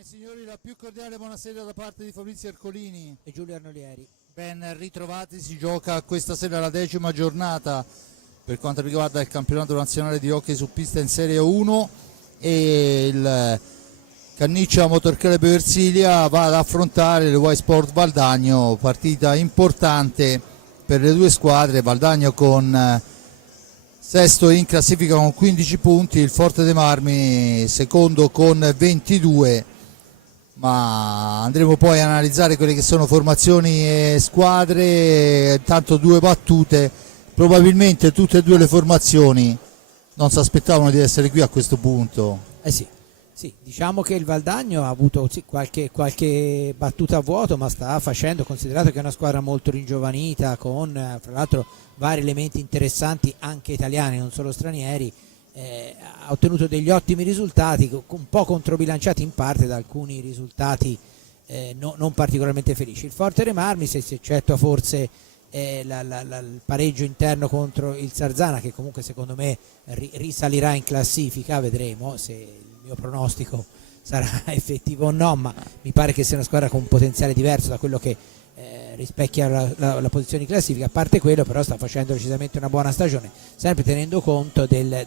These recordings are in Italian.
Bene signori, la più cordiale buonasera da parte di Fabrizio Ercolini e Giulio Arnolieri. Ben ritrovati, si gioca questa sera la 10ª giornata per quanto riguarda il campionato nazionale di hockey su pista in Serie 1 e il Canniccia Motor Club Versilia va ad affrontare il Y Sport Valdagno, partita importante per le due squadre. Valdagno con sesto in classifica con 15 punti, il Forte dei Marmi secondo con 22, ma andremo poi a analizzare quelle che sono formazioni e squadre. Intanto due battute, probabilmente tutte e due le formazioni non si aspettavano di essere qui a questo punto. Sì, diciamo che il Valdagno ha avuto qualche battuta a vuoto, ma sta facendo, considerato che è una squadra molto ringiovanita, con fra l'altro vari elementi interessanti anche italiani, non solo stranieri, ha ottenuto degli ottimi risultati, un po' controbilanciati in parte da alcuni risultati non particolarmente felici. Il Forte dei Marmi, se si eccettua forse il pareggio interno contro il Sarzana, che comunque secondo me risalirà in classifica, vedremo se il mio pronostico sarà effettivo o no, ma mi pare che sia una squadra con un potenziale diverso da quello che rispecchia la posizione di classifica. A parte quello, però sta facendo decisamente una buona stagione, sempre tenendo conto del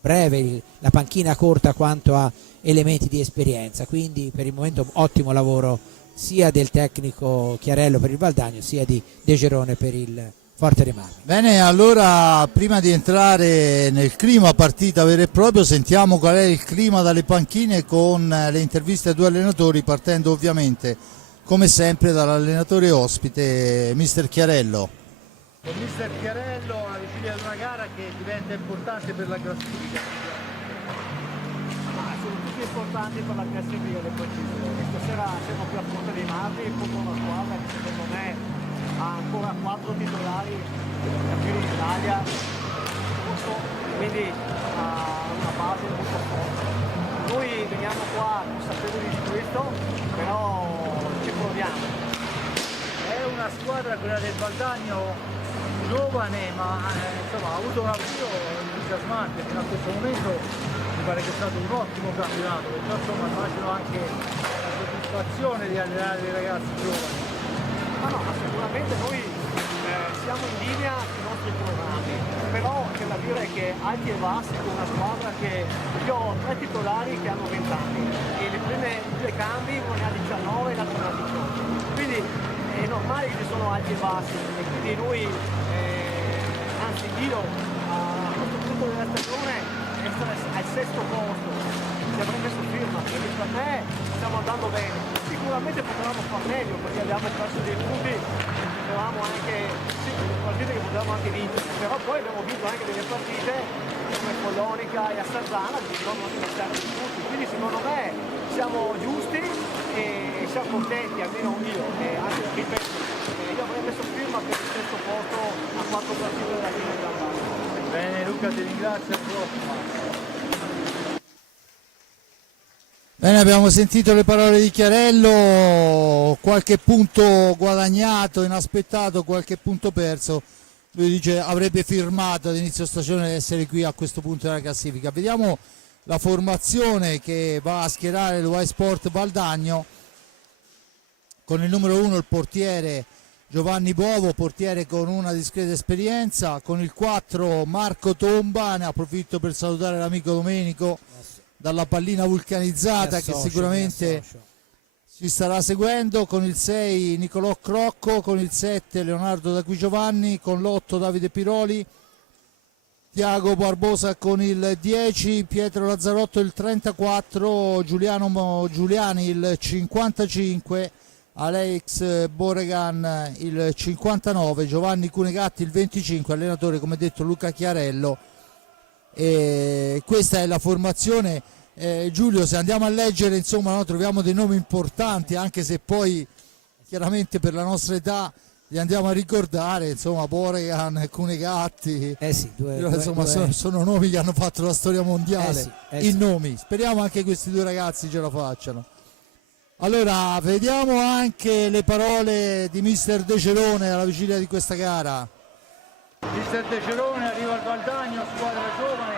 breve, la panchina corta quanto a elementi di esperienza, quindi per il momento ottimo lavoro sia del tecnico Chiarello per il Valdagno sia di De Gerone per il Forte dei Marmi. Bene, allora prima di entrare nel clima partita vero e proprio, sentiamo qual è il clima dalle panchine con le interviste ai due allenatori, partendo ovviamente come sempre dall'allenatore ospite mister Chiarello. Con mister Chiarello alla vigilia di una gara che diventa importante per la classifica. Sono tutti importanti per la classifica del partito. Stasera siamo qui a Forte dei Marmi contro una squadra che secondo me ha ancora 4 titolari campioni d'Italia, quindi ha una base molto forte. Noi veniamo qua consapevoli di questo, però ci proviamo. È una squadra, quella del Valdagno, giovane, ma insomma, ha avuto un avvio entusiasmante fino a questo momento. Mi pare che è stato un ottimo campionato, perciò insomma immagino anche la soddisfazione di allenare dei ragazzi giovani. Ma sicuramente noi siamo in linea con i nostri programmi, però c'è da dire che alti e bassi con una squadra che io ho 3 titolari che hanno 20 anni e le prime 2 cambi, uno ne ha 19 e l'altro ne ha 18. Quindi è normale che ci sono alti e bassi e quindi noi, anzi io a questo punto della stagione essere al 6° posto ci avrei messo firma, perché per me stiamo andando bene. Sicuramente potevamo far meglio perché abbiamo perso dei punti, potevamo anche, sì, delle partite che potevamo anche vincere, però poi abbiamo vinto anche delle partite come Follonica e a Sarzana che sono anche una serie di punti, quindi secondo me siamo giusti e siamo contenti, almeno io, e anche ripeto, io avrei messo firma per il 6° posto a 4 partite dalla fine dell'anno. Bene Luca, ti ringrazio, alla prossima. Bene, abbiamo sentito le parole di Chiarello, qualche punto guadagnato, inaspettato, qualche punto perso. Lui dice avrebbe firmato ad inizio stagione di essere qui a questo punto della classifica. Vediamo la formazione che va a schierare il Y Sport Valdagno, con il numero 1 il portiere Giovanni Bovo, portiere con una discreta esperienza, con il 4 Marco Tomba, ne approfitto per salutare l'amico Domenico dalla pallina vulcanizzata che sicuramente ci starà seguendo, con il 6 Nicolò Crocco, con il 7 Leonardo D'Acqui Giovanni, con l'8 Davide Piroli, Tiago Barbosa con il 10, Pietro Lazzarotto il 34, Giuliano Giuliani il 55, Alex Boregan il 59, Giovanni Cunegatti il 25, allenatore come detto Luca Chiarello. E questa è la formazione. Giulio, se andiamo a leggere insomma, no, troviamo dei nomi importanti, anche se poi chiaramente per la nostra età li andiamo a ricordare, insomma Boregan, Cunegatti, sono nomi che hanno fatto la storia mondiale, nomi. Speriamo anche questi due ragazzi ce la facciano. Allora vediamo anche le parole di mister De Gerone alla vigilia di questa gara. Mister De Gerone arriva al Valdagno, squadra giovane,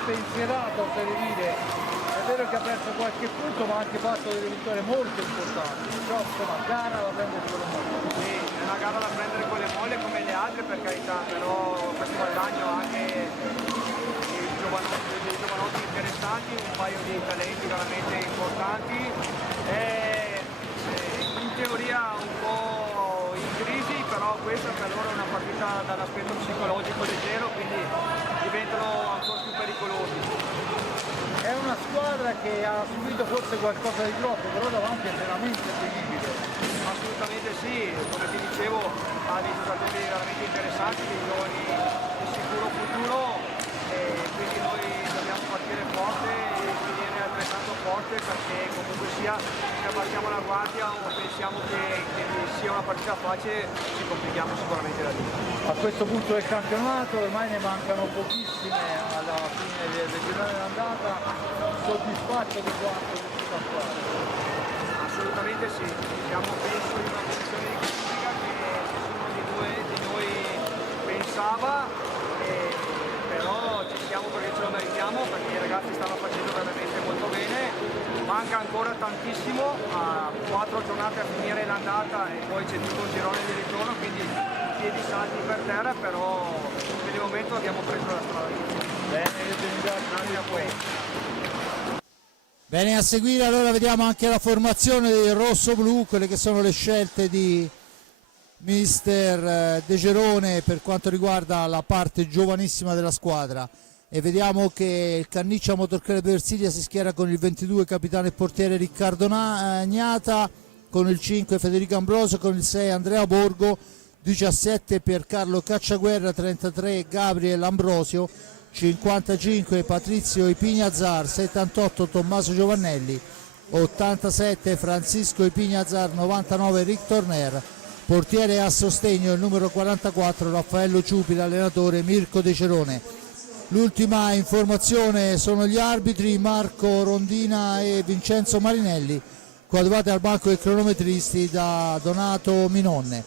spensierato per dire, vero che ha perso qualche punto, ma ha anche fatto delle vittorie molto importanti, però insomma gara la prende con le molle. Sì, è una gara da prendere con le molle come le altre, per carità, però questo guadagno ha anche dei giovanotti interessanti, un paio di talenti veramente importanti. In teoria un po' in crisi, però questa per loro è una partita dall'aspetto psicologico leggero, quindi diventano ancora più pericolosi. È una squadra che ha subito forse qualcosa di troppo, però davanti è veramente terribile. Assolutamente sì, come ti dicevo ha dei giocatori veramente interessanti, dei giovani di sicuro futuro, e quindi noi dobbiamo partire forte e finire altrettanto forte, perché comunque sia se abbassiamo la guardia o pensiamo che sia una partita facile ci complichiamo sicuramente la vita. A questo punto del campionato ormai ne mancano pochissime alla fine del girone d'andata, soddisfatto di quanto è riuscito a fare. Assolutamente sì, siamo penso in una posizione di classifica che nessuno di noi pensava, però ci siamo perché ce lo meritiamo, perché i ragazzi stanno facendo veramente molto bene. Manca ancora tantissimo, a 4 giornate a finire l'andata e poi c'è tutto il girone di ritorno, quindi piedi salti per terra, però per il momento abbiamo preso la strada giusta. Bene, io ti ringrazio. Grazie a voi. Bene, a seguire allora vediamo anche la formazione del rosso-blu, quelle che sono le scelte di mister De Gerone per quanto riguarda la parte giovanissima della squadra, e vediamo che il Canniccia Motor Club Versilia si schiera con il 22 capitano e portiere Riccardo Gnata, con il 5 Federico Ambrosio, con il 6 Andrea Borgo, 17 Piercarlo Cacciaguerra, 33 Gabriel Ambrosio, 55 Patrizio Ipignazzar, 78 Tommaso Giovannelli, 87 Francisco Ipignazzar, 99 Rick Torner, portiere a sostegno il numero 44 Raffaello Ciupi, l'allenatore Mirko De Cerone. L'ultima informazione sono gli arbitri Marco Rondina e Vincenzo Marinelli, coadiuvati al banco dei cronometristi da Donato Minonne.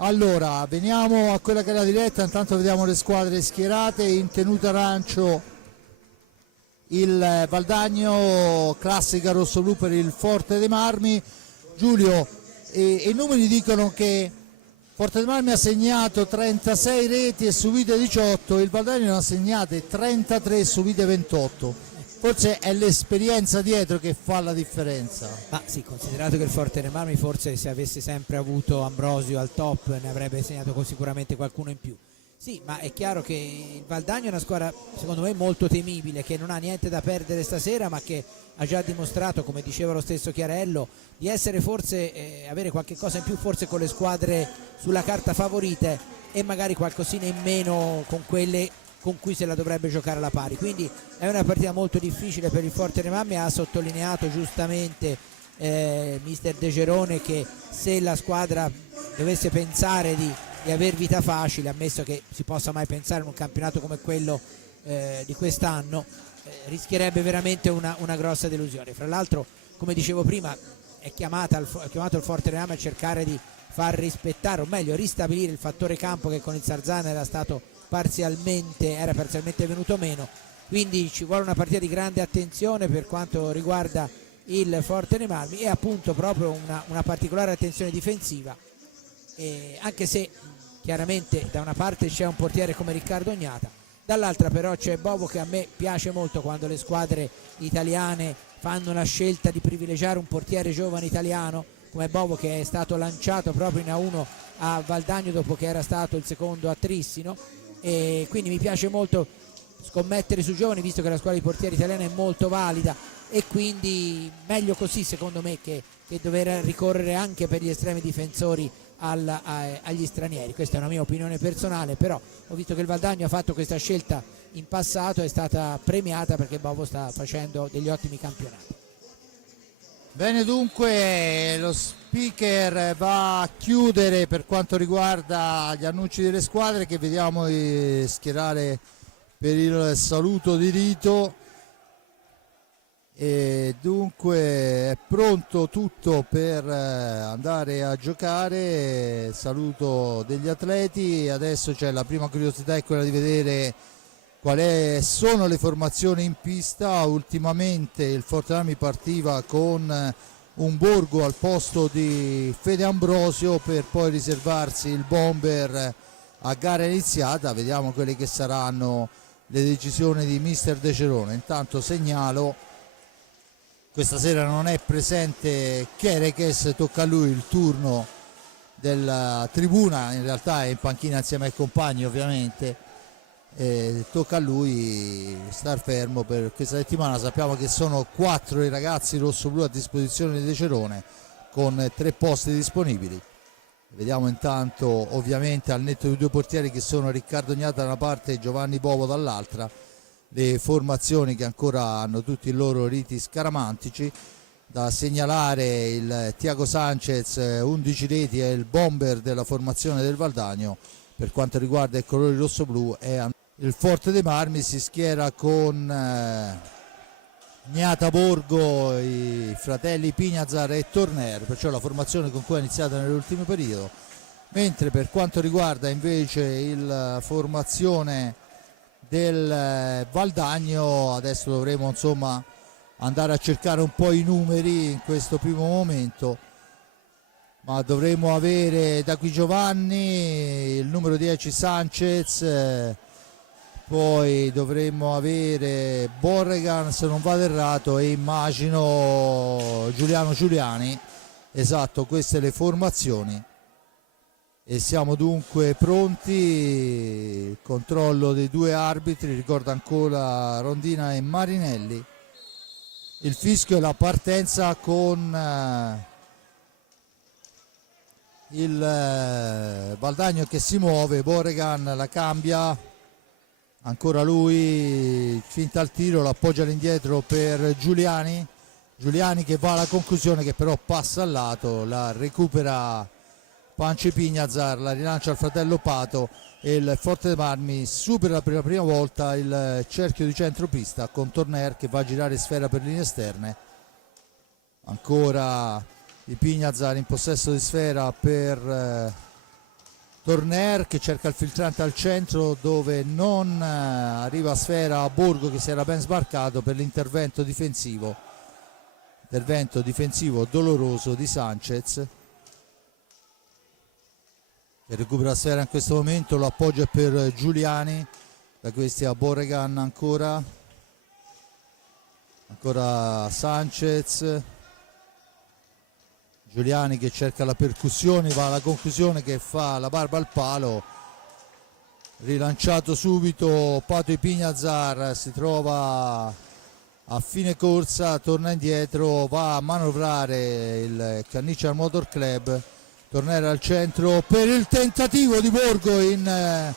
Allora, veniamo a quella che è la diretta, intanto vediamo le squadre schierate. In tenuta arancio il Valdagno, classica rosso-blu per il Forte dei Marmi. Giulio, i numeri dicono che Forte dei Marmi ha segnato 36 reti e subite 18, il Valdagno ne ha segnate 33 e subite 28. Forse è l'esperienza dietro che fa la differenza. Ma sì, considerato che il Forte dei Marmi forse se avesse sempre avuto Ambrosio al top ne avrebbe segnato sicuramente qualcuno in più. Sì, ma è chiaro che il Valdagno è una squadra secondo me molto temibile, che non ha niente da perdere stasera, ma che ha già dimostrato, come diceva lo stesso Chiarello, di essere forse, avere qualche cosa in più forse con le squadre sulla carta favorite e magari qualcosina in meno con quelle con cui se la dovrebbe giocare alla pari. Quindi è una partita molto difficile per il Forte dei Marmi. Ha sottolineato giustamente mister De Gerone che se la squadra dovesse pensare di aver vita facile, ammesso che si possa mai pensare in un campionato come quello di quest'anno, rischierebbe veramente una grossa delusione. Fra l'altro, come dicevo prima, è chiamato il Forte dei Marmi a cercare di far rispettare, o meglio ristabilire il fattore campo che con il Sarzana era parzialmente venuto meno, quindi ci vuole una partita di grande attenzione per quanto riguarda il Forte dei Marmi e appunto proprio una particolare attenzione difensiva, anche se chiaramente da una parte c'è un portiere come Riccardo Gnata, dall'altra però c'è Bovo, che a me piace molto quando le squadre italiane fanno la scelta di privilegiare un portiere giovane italiano come Bovo, che è stato lanciato proprio in A1 a Valdagno dopo che era stato il secondo a Trissino, e quindi mi piace molto scommettere su giovani, visto che la squadra di portieri italiana è molto valida, e quindi meglio così secondo me che dover ricorrere anche per gli estremi difensori agli stranieri. Questa è una mia opinione personale, però ho visto che il Valdagno ha fatto questa scelta in passato, è stata premiata perché Bovo sta facendo degli ottimi campionati. Bene, dunque lo speaker va a chiudere per quanto riguarda gli annunci delle squadre, che vediamo di schierare per il saluto di rito, e dunque è pronto tutto per andare a giocare. Saluto degli atleti. Adesso c'è la prima curiosità, è quella di vedere sono le formazioni in pista. Ultimamente il Fortenami partiva con un Borgo al posto di Fede Ambrosio per poi riservarsi il bomber a gara iniziata. Vediamo quelle che saranno le decisioni di mister De Cerone. Intanto segnalo, questa sera non è presente Kerekes, tocca a lui il turno della tribuna, in realtà è in panchina insieme ai compagni ovviamente, tocca a lui star fermo per questa settimana. Sappiamo che sono 4 i ragazzi rossoblu a disposizione di De Cerone con 3 posti disponibili. Vediamo intanto ovviamente al netto dei 2 portieri che sono Riccardo Gnata da una parte e Giovanni Bovo dall'altra, le formazioni che ancora hanno tutti i loro riti scaramantici. Da segnalare il Tiago Sanchez, 11 reti, è il bomber della formazione del Valdagno per quanto riguarda i colori rossoblu. Il Forte dei Marmi si schiera con Gnata Borgo, i fratelli Pignazar e Torner, perciò la formazione con cui è iniziata nell'ultimo periodo. Mentre per quanto riguarda invece la formazione del Valdagno, adesso dovremo insomma andare a cercare un po' i numeri in questo primo momento, ma dovremo avere da qui Giovanni, il numero 10 Sanchez, poi dovremmo avere Borregan se non vado errato e immagino Giuliano Giuliani. Esatto, queste le formazioni e siamo dunque pronti. Controllo dei 2 arbitri, ricordo ancora Rondina e Marinelli. Il fischio e la partenza con il Valdagno che si muove. Borregan la cambia, ancora lui, finta al tiro, l'appoggia all'indietro per Giuliani che va alla conclusione, che però passa al lato, la recupera Panci Pignazar, la rilancia al fratello Pato e il Forte dei Marmi supera per la prima volta il cerchio di centropista con Torner che va a girare sfera per linee esterne. Ancora i Pignazar in possesso di sfera per Torner che cerca il filtrante al centro dove non arriva sfera a Borgo che si era ben sbarcato per l'intervento difensivo doloroso di Sanchez, che recupera la sfera in questo momento. L'appoggio è per Giuliani, da questi a Borregan ancora Sanchez, Giuliani che cerca la percussione, va alla conclusione che fa la barba al palo, rilanciato subito Pato Pignazar, si trova a fine corsa, torna indietro, va a manovrare il Canniccia Motor Club. Tornare al centro per il tentativo di Borgo in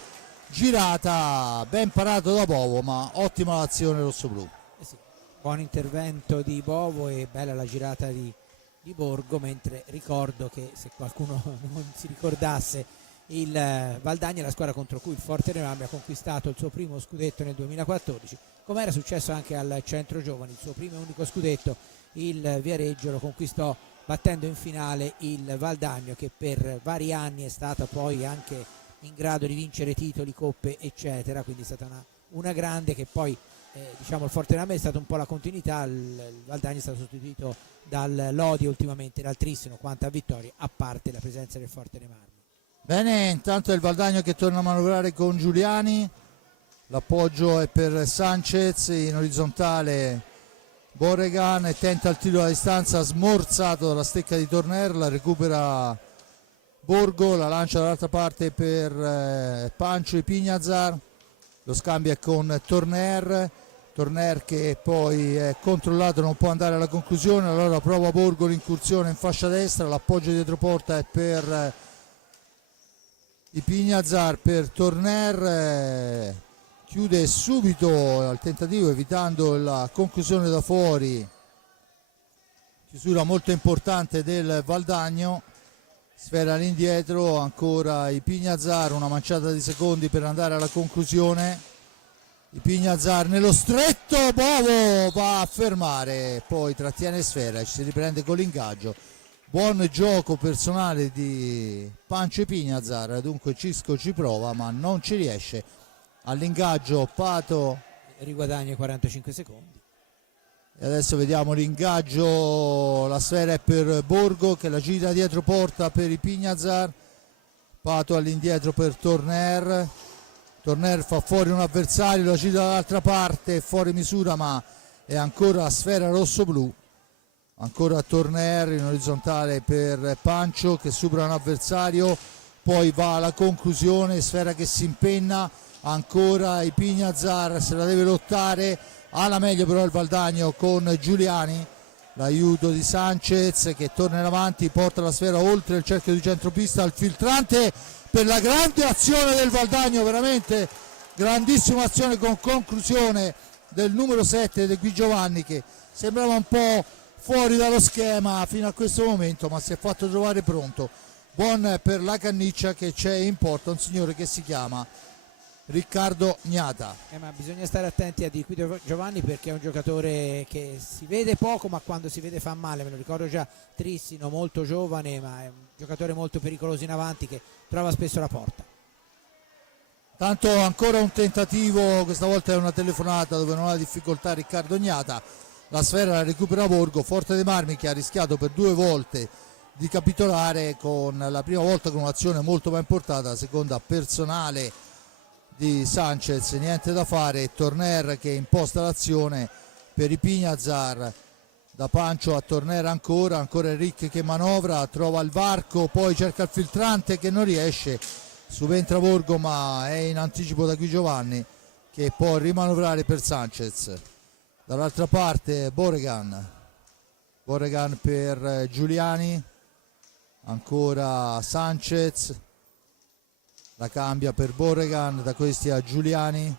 girata, ben parato da Bovo, ma ottima l'azione rossoblu. Sì, buon intervento di Bovo e bella la girata di Borgo, mentre ricordo che se qualcuno non si ricordasse, il Valdagna è la squadra contro cui il Forte dei Marmi ha conquistato il suo primo scudetto nel 2014, come era successo anche al Centro Giovani. Il suo primo e unico scudetto il Viareggio lo conquistò battendo in finale il Valdagno, che per vari anni è stata poi anche in grado di vincere titoli, coppe eccetera, quindi è stata una grande, che poi diciamo il Forte Marmi è stata un po' la continuità. Il Valdagno è stato sostituito dal Lodi ultimamente, dal Trissino, quanto a vittorie, a parte la presenza del Forte dei Marmi. Bene, intanto è il Valdagno che torna a manovrare con Giuliani, l'appoggio è per Sanchez in orizzontale. Borregan tenta il tiro a distanza, smorzato dalla stecca di Torner, la recupera Borgo, la lancia dall'altra parte per Pancio e Pignazar, lo scambio è con Torner che poi è controllato, non può andare alla conclusione, allora prova Borgo l'incursione in fascia destra, l'appoggio dietro porta è per i Pignazar, per Torner, chiude subito al tentativo evitando la conclusione da fuori, chiusura molto importante del Valdagno. Sfera all'indietro, ancora i Pignazar, una manciata di secondi per andare alla conclusione. I Pignazar nello stretto, Bovo va a fermare, poi trattiene sfera e si riprende con l'ingaggio. Buon gioco personale di Pancio e Pignazar, dunque Cisco ci prova ma non ci riesce. all'ingaggio Pato, Riguadagna i 45 secondi. e adesso vediamo l'ingaggio, la sfera è per Borgo che la gira dietro porta per i Pignazar, Pato all'indietro per Torner fa fuori un avversario, la gira dall'altra parte, fuori misura, ma è ancora sfera rosso-blu. Ancora Torner in orizzontale per Pancio che supera un avversario, poi va alla conclusione, sfera che si impenna, ancora i Pignazar, se la deve lottare, alla meglio però il Valdagno con Giuliani, l'aiuto di Sanchez che torna in avanti, porta la sfera oltre il cerchio di centropista, il filtrante per la grande azione del Valdagno, veramente grandissima azione con conclusione del numero 7 De Qui Giovanni, che sembrava un po' fuori dallo schema fino a questo momento, ma si è fatto trovare pronto. Buon per la canniccia che c'è in porta un signore che si chiama Riccardo Gnata. Ma bisogna stare attenti a Di Qui Giovanni perché è un giocatore che si vede poco, ma quando si vede fa male. Me lo ricordo già Trissino, molto giovane, ma è un giocatore molto pericoloso in avanti che trova spesso la porta. Tanto ancora un tentativo, questa volta è una telefonata dove non ha difficoltà Riccardo Gnata, la sfera la recupera Borgo, Forte dei Marmi che ha rischiato per 2 volte di capitolare, con la prima volta con un'azione molto ben portata, la seconda personale di Sanchez, niente da fare. Torner che imposta l'azione per i Pignazar, da Pancio a Torner ancora Enric che manovra, trova il varco, poi cerca il filtrante che non riesce, subentra Borgo ma è in anticipo da Qui Giovanni che può rimanovrare per Sanchez. Dall'altra parte Boregan per Giuliani, ancora Sanchez, la cambia per Boregan, da questi a Giuliani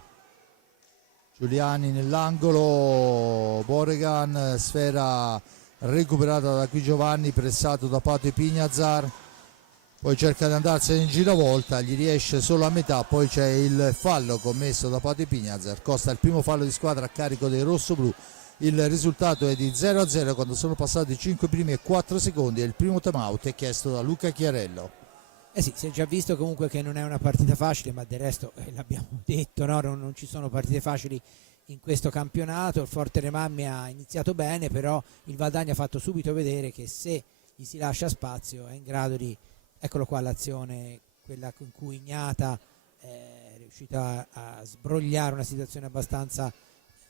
nell'angolo, Boregan, sfera recuperata da Qui Giovanni, pressato da Pato e Pignazar, poi cerca di andarsene in giravolta, gli riesce solo a metà, poi c'è il fallo commesso da Pato e Pignazar, costa il primo fallo di squadra a carico dei rossoblù. Il risultato è di 0-0 quando sono passati 5 primi e 4 secondi e il primo time out è chiesto da Luca Chiarello. Sì, si è già visto comunque che non è una partita facile, ma del resto l'abbiamo detto, no? Non ci sono partite facili in questo campionato. Il Forte dei Marmi ha iniziato bene, però il Valdagno ha fatto subito vedere che se gli si lascia spazio è in grado di, eccolo qua l'azione, quella con cui Gnata è riuscita a sbrogliare una situazione abbastanza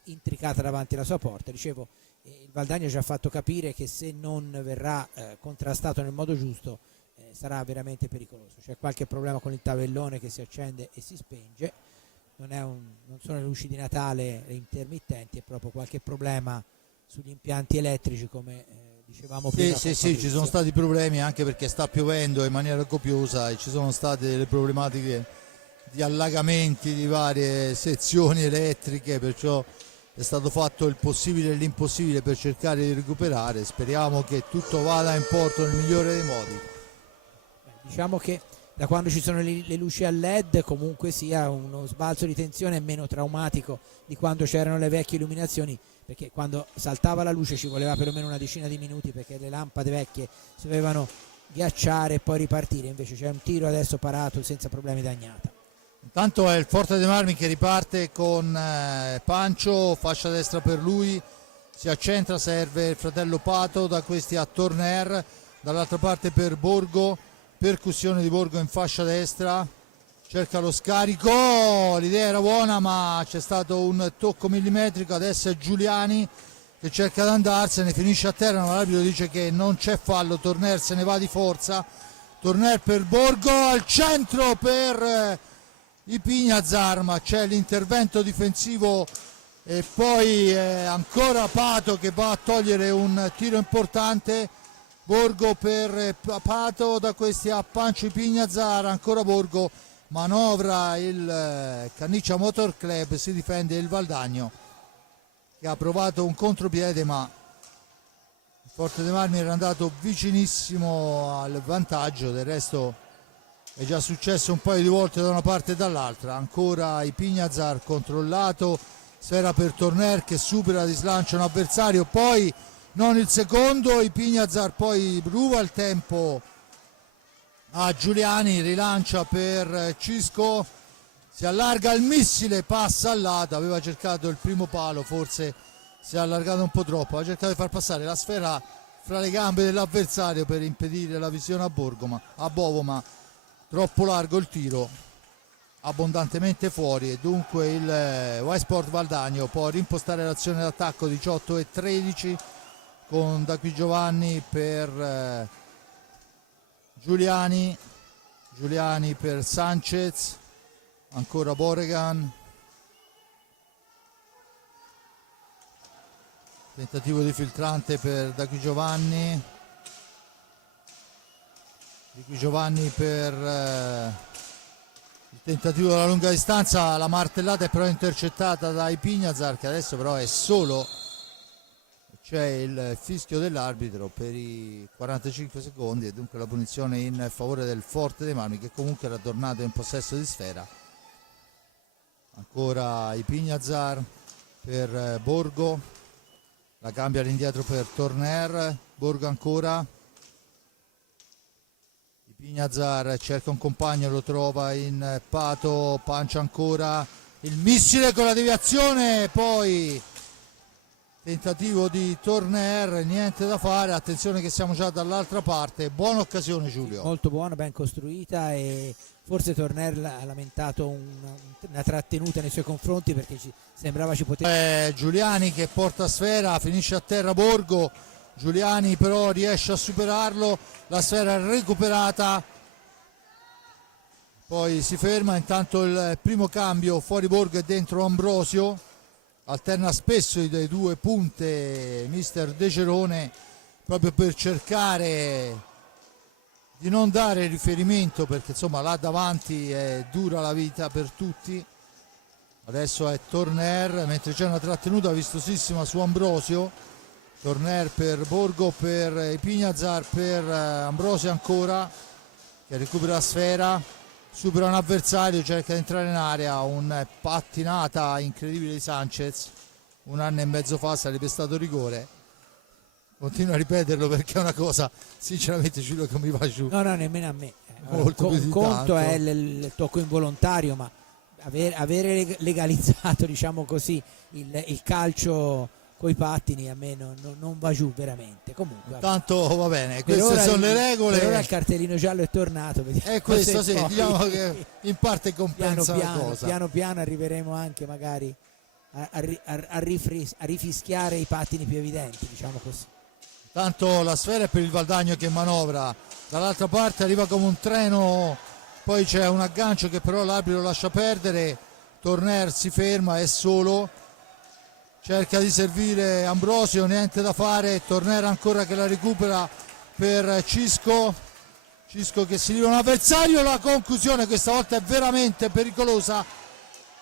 intricata davanti alla sua porta. Dicevo, il Valdagno ci ha fatto capire che se non verrà contrastato nel modo giusto sarà veramente pericoloso. C'è qualche problema con il tavellone che si accende e si spenge, non sono le luci di Natale intermittenti, è proprio qualche problema sugli impianti elettrici, come dicevamo prima. Sì, ci sono stati problemi anche perché sta piovendo in maniera copiosa e ci sono state delle problematiche di allagamenti di varie sezioni elettriche, perciò è stato fatto il possibile e l'impossibile per cercare di recuperare. Speriamo che tutto vada in porto nel migliore dei modi. Diciamo che da quando ci sono le luci a LED comunque sia uno sbalzo di tensione meno traumatico di quando c'erano le vecchie illuminazioni, perché quando saltava la luce ci voleva perlomeno una decina di minuti perché le lampade vecchie si dovevano ghiacciare e poi ripartire, invece c'è un tiro adesso parato senza problemi da Gnata. Intanto è il Forte dei Marmi che riparte con Pancio, fascia destra per lui, si accentra, serve il fratello Pato, da questi a Torner, dall'altra parte per Borgo, percussione di Borgo in fascia destra, cerca lo scarico, l'idea era buona ma c'è stato un tocco millimetrico, adesso è Giuliani che cerca di andarsene, finisce a terra ma l'arbitro dice che non c'è fallo, Torner se ne va di forza, Torner per Borgo, al centro per i Pignazar, ma c'è l'intervento difensivo e poi ancora Pato che va a togliere un tiro importante. Borgo per Pato, da questi a Pancio i Pignazar, ancora Borgo, manovra il Canniccia Motor Club, si difende il Valdagno che ha provato un contropiede ma il Forte dei Marmi era andato vicinissimo al vantaggio, del resto è già successo un paio di volte da una parte e dall'altra. Ancora i Pignazar, controllato, sfera per Torner che supera di slancio un avversario, poi non il secondo, i Pignazar poi ruba il tempo a Giuliani, rilancia per Cisco, si allarga il missile, passa al lato, aveva cercato il primo palo, forse si è allargato un po' troppo, ha cercato di far passare la sfera fra le gambe dell'avversario per impedire la visione a Bovo, ma troppo largo il tiro, abbondantemente fuori, e dunque il Y-Sport Valdagno può rimpostare l'azione d'attacco 18-13 con da qui Giovanni per Giuliani per Sanchez, ancora Boregan, tentativo di filtrante per da qui Giovanni per il tentativo della lunga distanza, la martellata è però intercettata da Ipignazar, che adesso però è solo, c'è il fischio dell'arbitro per i 45 secondi e dunque la punizione in favore del Forte dei Marmi, che comunque era tornato in possesso di sfera. Ancora Ipignazar per Borgo, la cambia all'indietro per Torner, Borgo ancora, Ipignazar cerca un compagno, lo trova in Pato, pancia ancora, il missile con la deviazione, poi tentativo di Torner, niente da fare, attenzione che siamo già dall'altra parte, buona occasione Giulio. Molto buona, ben costruita, e forse Torner ha lamentato una trattenuta nei suoi confronti perché sembrava ci potesse... Giuliani che porta sfera, finisce a terra Borgo, Giuliani però riesce a superarlo, la sfera è recuperata, poi si ferma, intanto il primo cambio fuori Borgo e dentro Ambrosio, alterna spesso i due punte mister De Cerone proprio per cercare di non dare riferimento, perché insomma là davanti è dura la vita per tutti. Adesso è Torner, mentre c'è una trattenuta vistosissima su Ambrosio, Torner per Borgo, per Ipignazar, per Ambrosio ancora, che recupera la sfera, supera un avversario, cerca di entrare in area, un pattinata incredibile di Sanchez, un anno e mezzo fa sarebbe stato rigore, continuo a ripeterlo perché è una cosa sinceramente Giulio che mi va giù. No, nemmeno a me. Molto più di Un conto tanto. è il tocco involontario, ma avere legalizzato, diciamo così, il calcio coi pattini a me non va giù veramente. Comunque tanto va bene, queste sono le regole. Per ora il cartellino giallo è tornato, E questo sì, diciamo che in parte compensa la cosa. Piano piano arriveremo anche magari a rifischiare i pattini più evidenti, diciamo così. Tanto la sfera è per il Valdagno che manovra, dall'altra parte arriva come un treno, poi c'è un aggancio che però l'arbitro lascia perdere, Torner si ferma, è solo, cerca di servire Ambrosio, niente da fare, Torner ancora che la recupera per Cisco che si arriva un avversario, la conclusione questa volta è veramente pericolosa,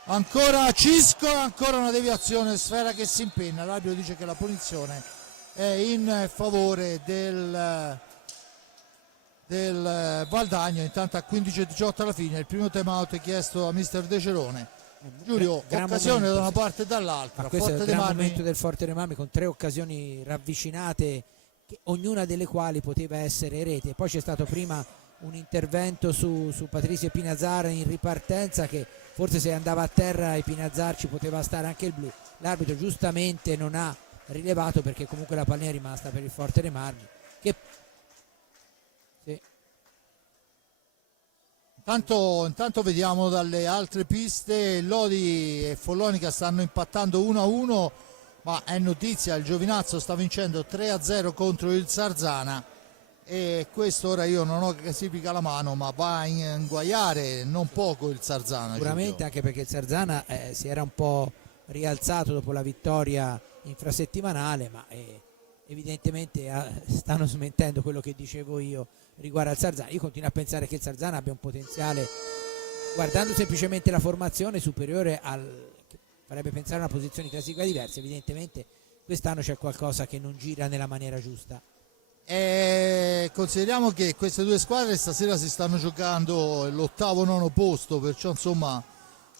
ancora Cisco, ancora una deviazione, sfera che si impenna, l'arbitro dice che la punizione è in favore del Valdagno, intanto a 15-18 alla fine, il primo time out è chiesto a mister De Cerone. Giulio, occasione momento, da una parte e dall'altra. Ma questo Forte è il dei gran Marmi. momento del Forte dei Marmi, con 3 occasioni ravvicinate, ognuna delle quali poteva essere rete. Poi c'è stato prima un intervento su Patrizio Epinazar in ripartenza, che forse se andava a terra Epinazar ci poteva stare anche il blu. L'arbitro giustamente non ha rilevato, perché comunque la pallina è rimasta per il Forte dei Marmi, che sì. Intanto vediamo dalle altre piste, Lodi e Follonica stanno impattando 1-1, ma è notizia, il Giovinazzo sta vincendo 3-0 contro il Sarzana, e questo ora io non ho classifica alla mano, ma va a inguaiare non poco il Sarzana. Sicuramente, Giulio. anche perché il Sarzana si era un po' rialzato dopo la vittoria infrasettimanale, ma evidentemente stanno smentendo quello che dicevo io riguardo al Sarzana. Io continuo a pensare che il Sarzana abbia un potenziale, guardando semplicemente la formazione, superiore che farebbe pensare a una posizione di classifica diversa. Evidentemente quest'anno c'è qualcosa che non gira nella maniera giusta. Consideriamo che queste due squadre stasera si stanno giocando l'8º-9º posto, perciò insomma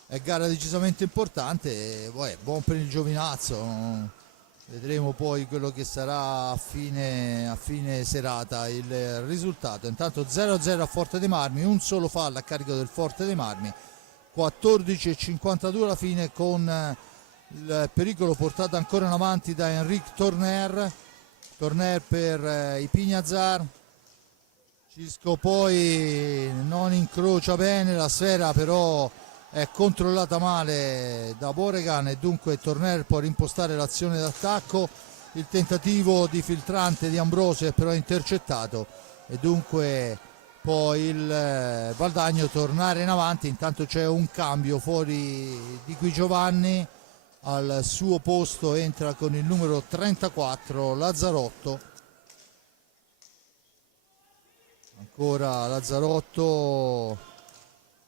è gara decisamente importante, e poi è buon per il Giovinazzo. Vedremo poi quello che sarà a fine serata il risultato. Intanto 0-0 a Forte dei Marmi, un solo fallo a carico del Forte dei Marmi, 14:52 alla fine, con il pericolo portato ancora in avanti da Enric Torner per Ipignazar. Cisco poi non incrocia bene la sfera, però è controllata male da Boregan e dunque Torner può rimpostare l'azione d'attacco. Il tentativo di filtrante di Ambrosio è però intercettato e dunque poi il Valdagno tornare in avanti. Intanto c'è un cambio fuori di qui, Giovanni al suo posto entra con il numero 34 Lazzarotto. Ancora Lazzarotto,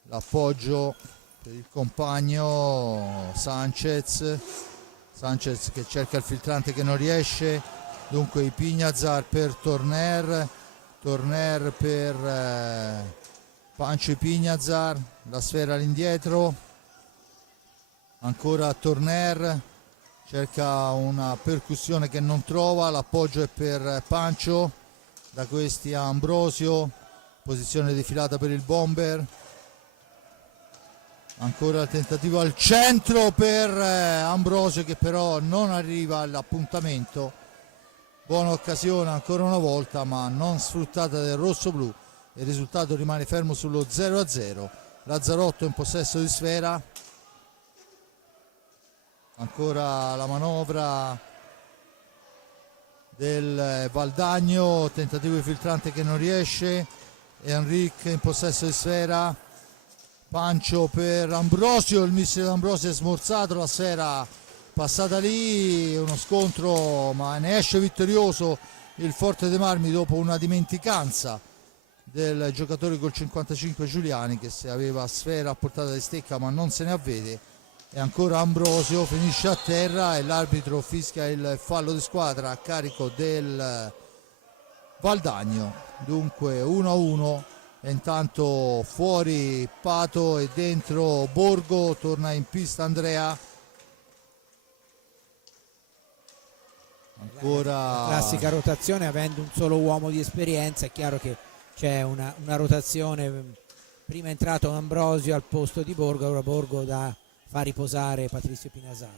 l'appoggio per il compagno Sanchez che cerca il filtrante che non riesce, dunque Ipignazar per Torner per Pancho Ipignazar, la sfera all'indietro, ancora Torner, cerca una percussione che non trova, l'appoggio è per Pancho, da questi a Ambrosio, posizione defilata per il bomber, ancora il tentativo al centro per Ambrosio che però non arriva all'appuntamento. Buona occasione ancora una volta ma non sfruttata del rossoblu, il risultato rimane fermo sullo 0-0. Lazzarotto in possesso di sfera, ancora la manovra del Valdagno, tentativo di filtrante che non riesce, Enric in possesso di sfera, Pancio per Ambrosio, il missile d'Ambrosio è smorzato, la sfera passata lì, uno scontro ma ne esce vittorioso il Forte dei Marmi dopo una dimenticanza del giocatore col 55 Giuliani, che se aveva sfera a portata di stecca ma non se ne avvede, e ancora Ambrosio finisce a terra e l'arbitro fischia il fallo di squadra a carico del Valdagno, dunque 1-1. E intanto fuori Pato e dentro Borgo, torna in pista Andrea. Ancora la classica rotazione, avendo un solo uomo di esperienza è chiaro che c'è una rotazione, prima è entrato Ambrosio al posto di Borgo, ora Borgo fa riposare Patrizio Ipignazar.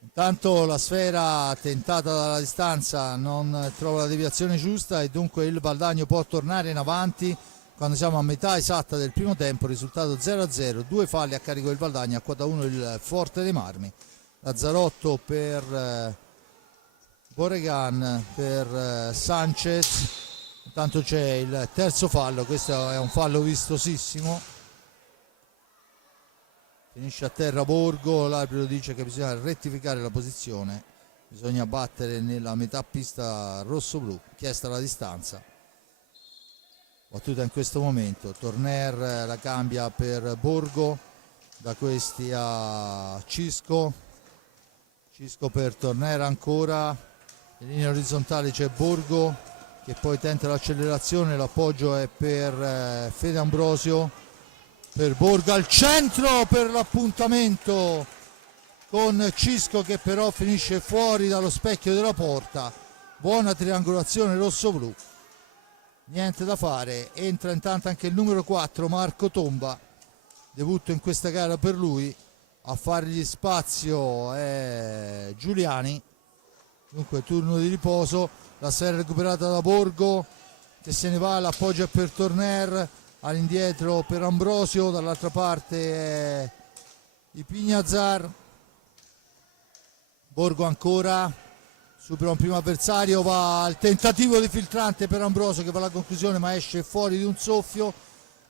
Intanto la sfera tentata dalla distanza non trova la deviazione giusta e dunque il Valdagno può tornare in avanti quando siamo a metà esatta del primo tempo, risultato 0-0, due falli a carico del Valdagno, a quota 1 il Forte dei Marmi. Lazzarotto per Boregan, per Sanchez, intanto c'è il terzo fallo, questo è un fallo vistosissimo, finisce a terra Borgo, l'arbitro dice che bisogna rettificare la posizione, bisogna battere nella metà pista rosso-blu, chiesta la distanza. Battuta in questo momento, Torner la cambia per Borgo, da questi a Cisco per Torner ancora, in linea orizzontale c'è Borgo che poi tenta l'accelerazione, l'appoggio è per Fede Ambrosio, per Borgo al centro per l'appuntamento con Cisco che però finisce fuori dallo specchio della porta, buona triangolazione rosso-blu. Niente da fare, entra intanto anche il numero 4 Marco Tomba, debutto in questa gara per lui, a fargli spazio è Giuliani, dunque turno di riposo, la sfera recuperata da Borgo che se ne va, l'appoggio è per Torner, all'indietro per Ambrosio, dall'altra parte è Ipignazar, Borgo ancora, supera un primo avversario, va al tentativo di filtrante per Ambrosio che va alla conclusione ma esce fuori di un soffio,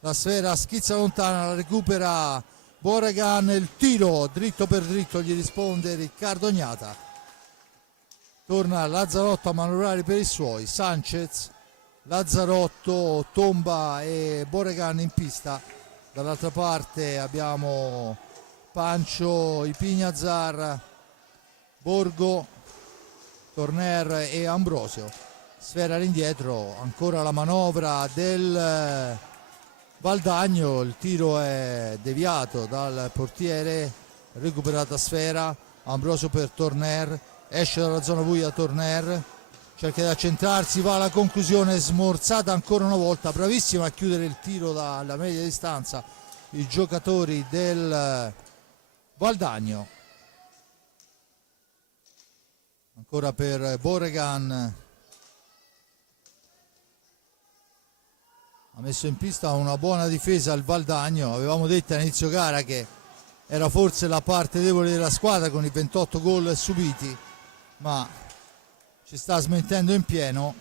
la sfera schizza lontana, la recupera Boregan, il tiro dritto per dritto gli risponde Riccardo Gnata, torna Lazzarotto a manovrare per i suoi, Sanchez, Lazzarotto, Tomba e Boregan in pista, dall'altra parte abbiamo Pancio, Ipignazar, Borgo, Torner e Ambrosio, sfera all'indietro, ancora la manovra del Valdagno, il tiro è deviato dal portiere, recuperata sfera, Ambrosio per Torner, esce dalla zona buia Torner, cerca di accentrarsi, va alla conclusione, smorzata ancora una volta, bravissima a chiudere il tiro dalla media distanza i giocatori del Valdagno. Ancora per Boregan, ha messo in pista una buona difesa il Valdagno. Avevamo detto a inizio gara che era forse la parte debole della squadra con i 28 gol subiti, ma ci sta smentendo in pieno.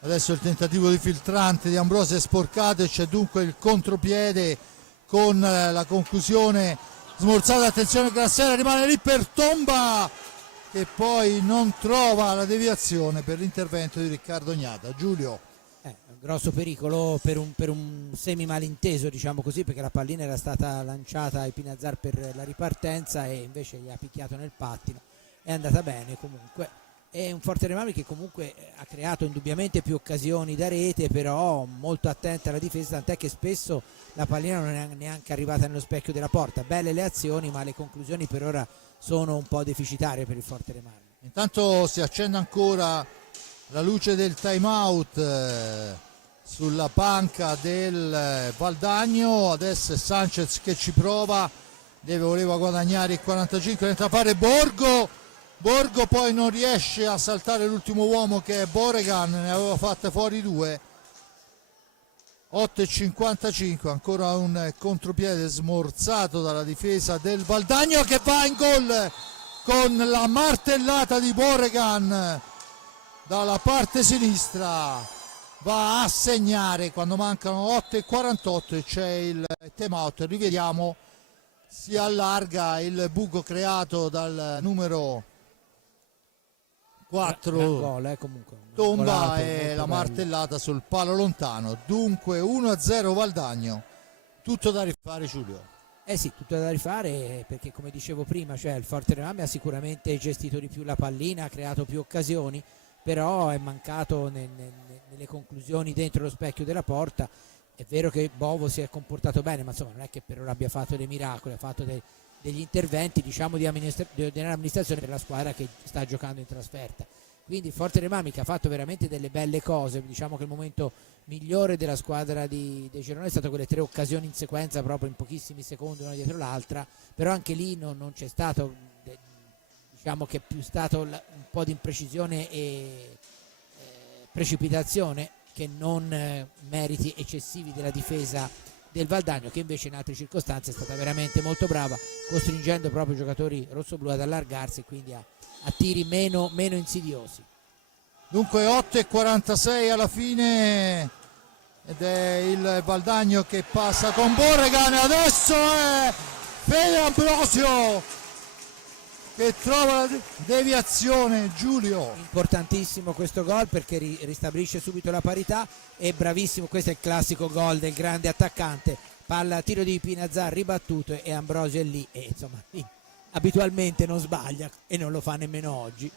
Adesso il tentativo di filtrante di Ambrosio è sporcato e c'è dunque il contropiede con la conclusione smorzata. Attenzione che la sera rimane lì per Tomba, che poi non trova la deviazione per l'intervento di Riccardo Gnata. Giulio. Un grosso pericolo per un semi malinteso, diciamo così, perché la pallina era stata lanciata ai Pinazzar per la ripartenza e invece gli ha picchiato nel pattino. È andata bene comunque. È un Forteremami che comunque ha creato indubbiamente più occasioni da rete, però molto attenta alla difesa, tant'è che spesso la pallina non è neanche arrivata nello specchio della porta. Belle le azioni, ma le conclusioni per ora sono un po' deficitarie per il Forteremami. Intanto si accende ancora la luce del time out sulla panca del Valdagno. Adesso è Sanchez che ci prova, voleva guadagnare il 45, entra a fare Borgo poi non riesce a saltare l'ultimo uomo che è Boregan, ne aveva fatte fuori due. 8,55, ancora un contropiede smorzato dalla difesa del Valdagno, che va in gol con la martellata di Boregan dalla parte sinistra. Va a segnare quando mancano 8,48 e c'è il time out. Rivediamo, si allarga il buco creato dal numero 4 gol, comunque Tomba e la martellata sul palo lontano. Dunque 1-0 Valdagno. Tutto da rifare, Giulio. Sì, tutto da rifare, perché come dicevo prima, cioè il Forteremami ha sicuramente gestito di più la pallina, ha creato più occasioni, però è mancato nelle conclusioni dentro lo specchio della porta. È vero che Bovo si è comportato bene, ma insomma non è che per ora abbia fatto dei miracoli, ha fatto degli interventi, diciamo, di ordinaria amministrazione per la squadra che sta giocando in trasferta. Quindi il Forteremami, che ha fatto veramente delle belle cose, diciamo che il momento migliore della squadra dei Girone è stato quelle 3 occasioni in sequenza proprio in pochissimi secondi una dietro l'altra, però anche lì non c'è stato, diciamo che è più stato un po' di imprecisione e precipitazione che non meriti eccessivi della difesa del Valdagno, che invece in altre circostanze è stata veramente molto brava, costringendo proprio i giocatori rossoblù ad allargarsi e quindi a tiri meno insidiosi. Dunque 8,46 alla fine ed è il Valdagno che passa con Boregan. Adesso è Fede Ambrosio che trova la deviazione. Giulio. Importantissimo questo gol perché ristabilisce subito la parità, e bravissimo, questo è il classico gol del grande attaccante, palla tiro di Pinazzar ribattuto e Ambrosio è lì e insomma abitualmente non sbaglia e non lo fa nemmeno oggi.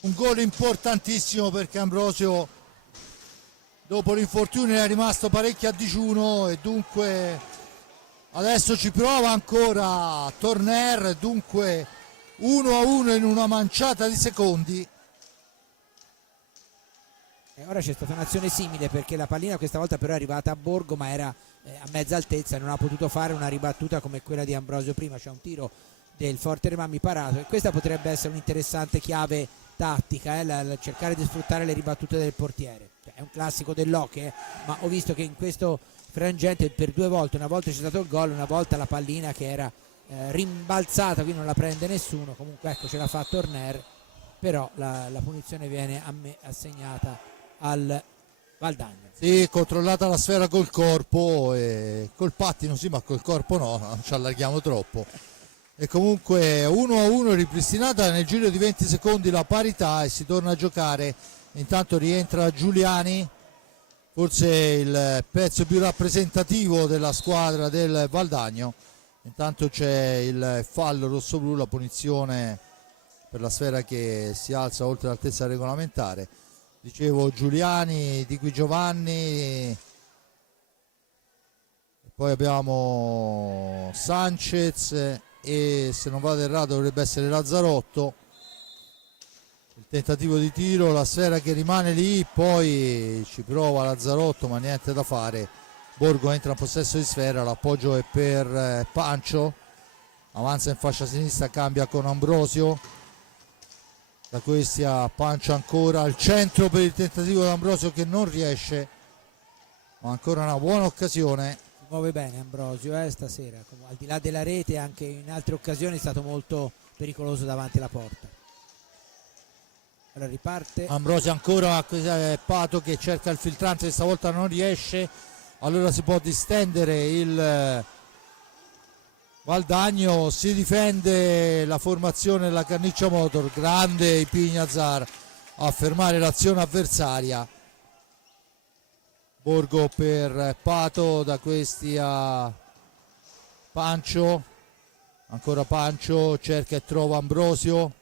Un gol importantissimo perché Ambrosio dopo l'infortunio è rimasto parecchio a digiuno e dunque adesso ci prova ancora Torner. Dunque 1-1 in una manciata di secondi. E ora c'è stata un'azione simile perché la pallina questa volta però è arrivata a Borgo, ma era a mezza altezza e non ha potuto fare una ribattuta come quella di Ambrosio prima. C'è un tiro del Forteremami parato e questa potrebbe essere un'interessante chiave tattica, cercare di sfruttare le ribattute del portiere. È un classico dell'hockey, ma ho visto che in questo frangente per 2 volte, una volta c'è stato il gol, una volta la pallina che era rimbalzata, quindi non la prende nessuno. Comunque ecco, ce l'ha fatto Torner, però la punizione viene assegnata al Valdagno. Sì, controllata la sfera col corpo e col pattino sì, ma col corpo no, non ci allarghiamo troppo. E comunque 1-1 ripristinata nel giro di 20 secondi la parità e si torna a giocare. Intanto rientra Giuliani, forse il pezzo più rappresentativo della squadra del Valdagno. Intanto c'è il fallo rossoblù, la punizione per la sfera che si alza oltre l'altezza regolamentare. Dicevo Giuliani, Di Qui Giovanni, poi abbiamo Sanchez e se non vado errato dovrebbe essere Lazzarotto. Il tentativo di tiro, la sfera che rimane lì, poi ci prova Lazzarotto ma niente da fare, Borgo entra in possesso di sfera, l'appoggio è per Pancio, avanza in fascia sinistra, cambia con Ambrosio, da questi a Pancio ancora al centro per il tentativo di Ambrosio che non riesce, ma ancora una buona occasione. Si muove bene Ambrosio stasera, al di là della rete anche in altre occasioni è stato molto pericoloso davanti alla porta. Allora riparte Ambrosio ancora, Pato che cerca il filtrante, questa volta non riesce, allora si può distendere il Valdagno, si difende la formazione della Canniccia Motor, grande Ipignazar a fermare l'azione avversaria. Borgo per Pato, da questi a Pancio, ancora Pancio, cerca e trova Ambrosio.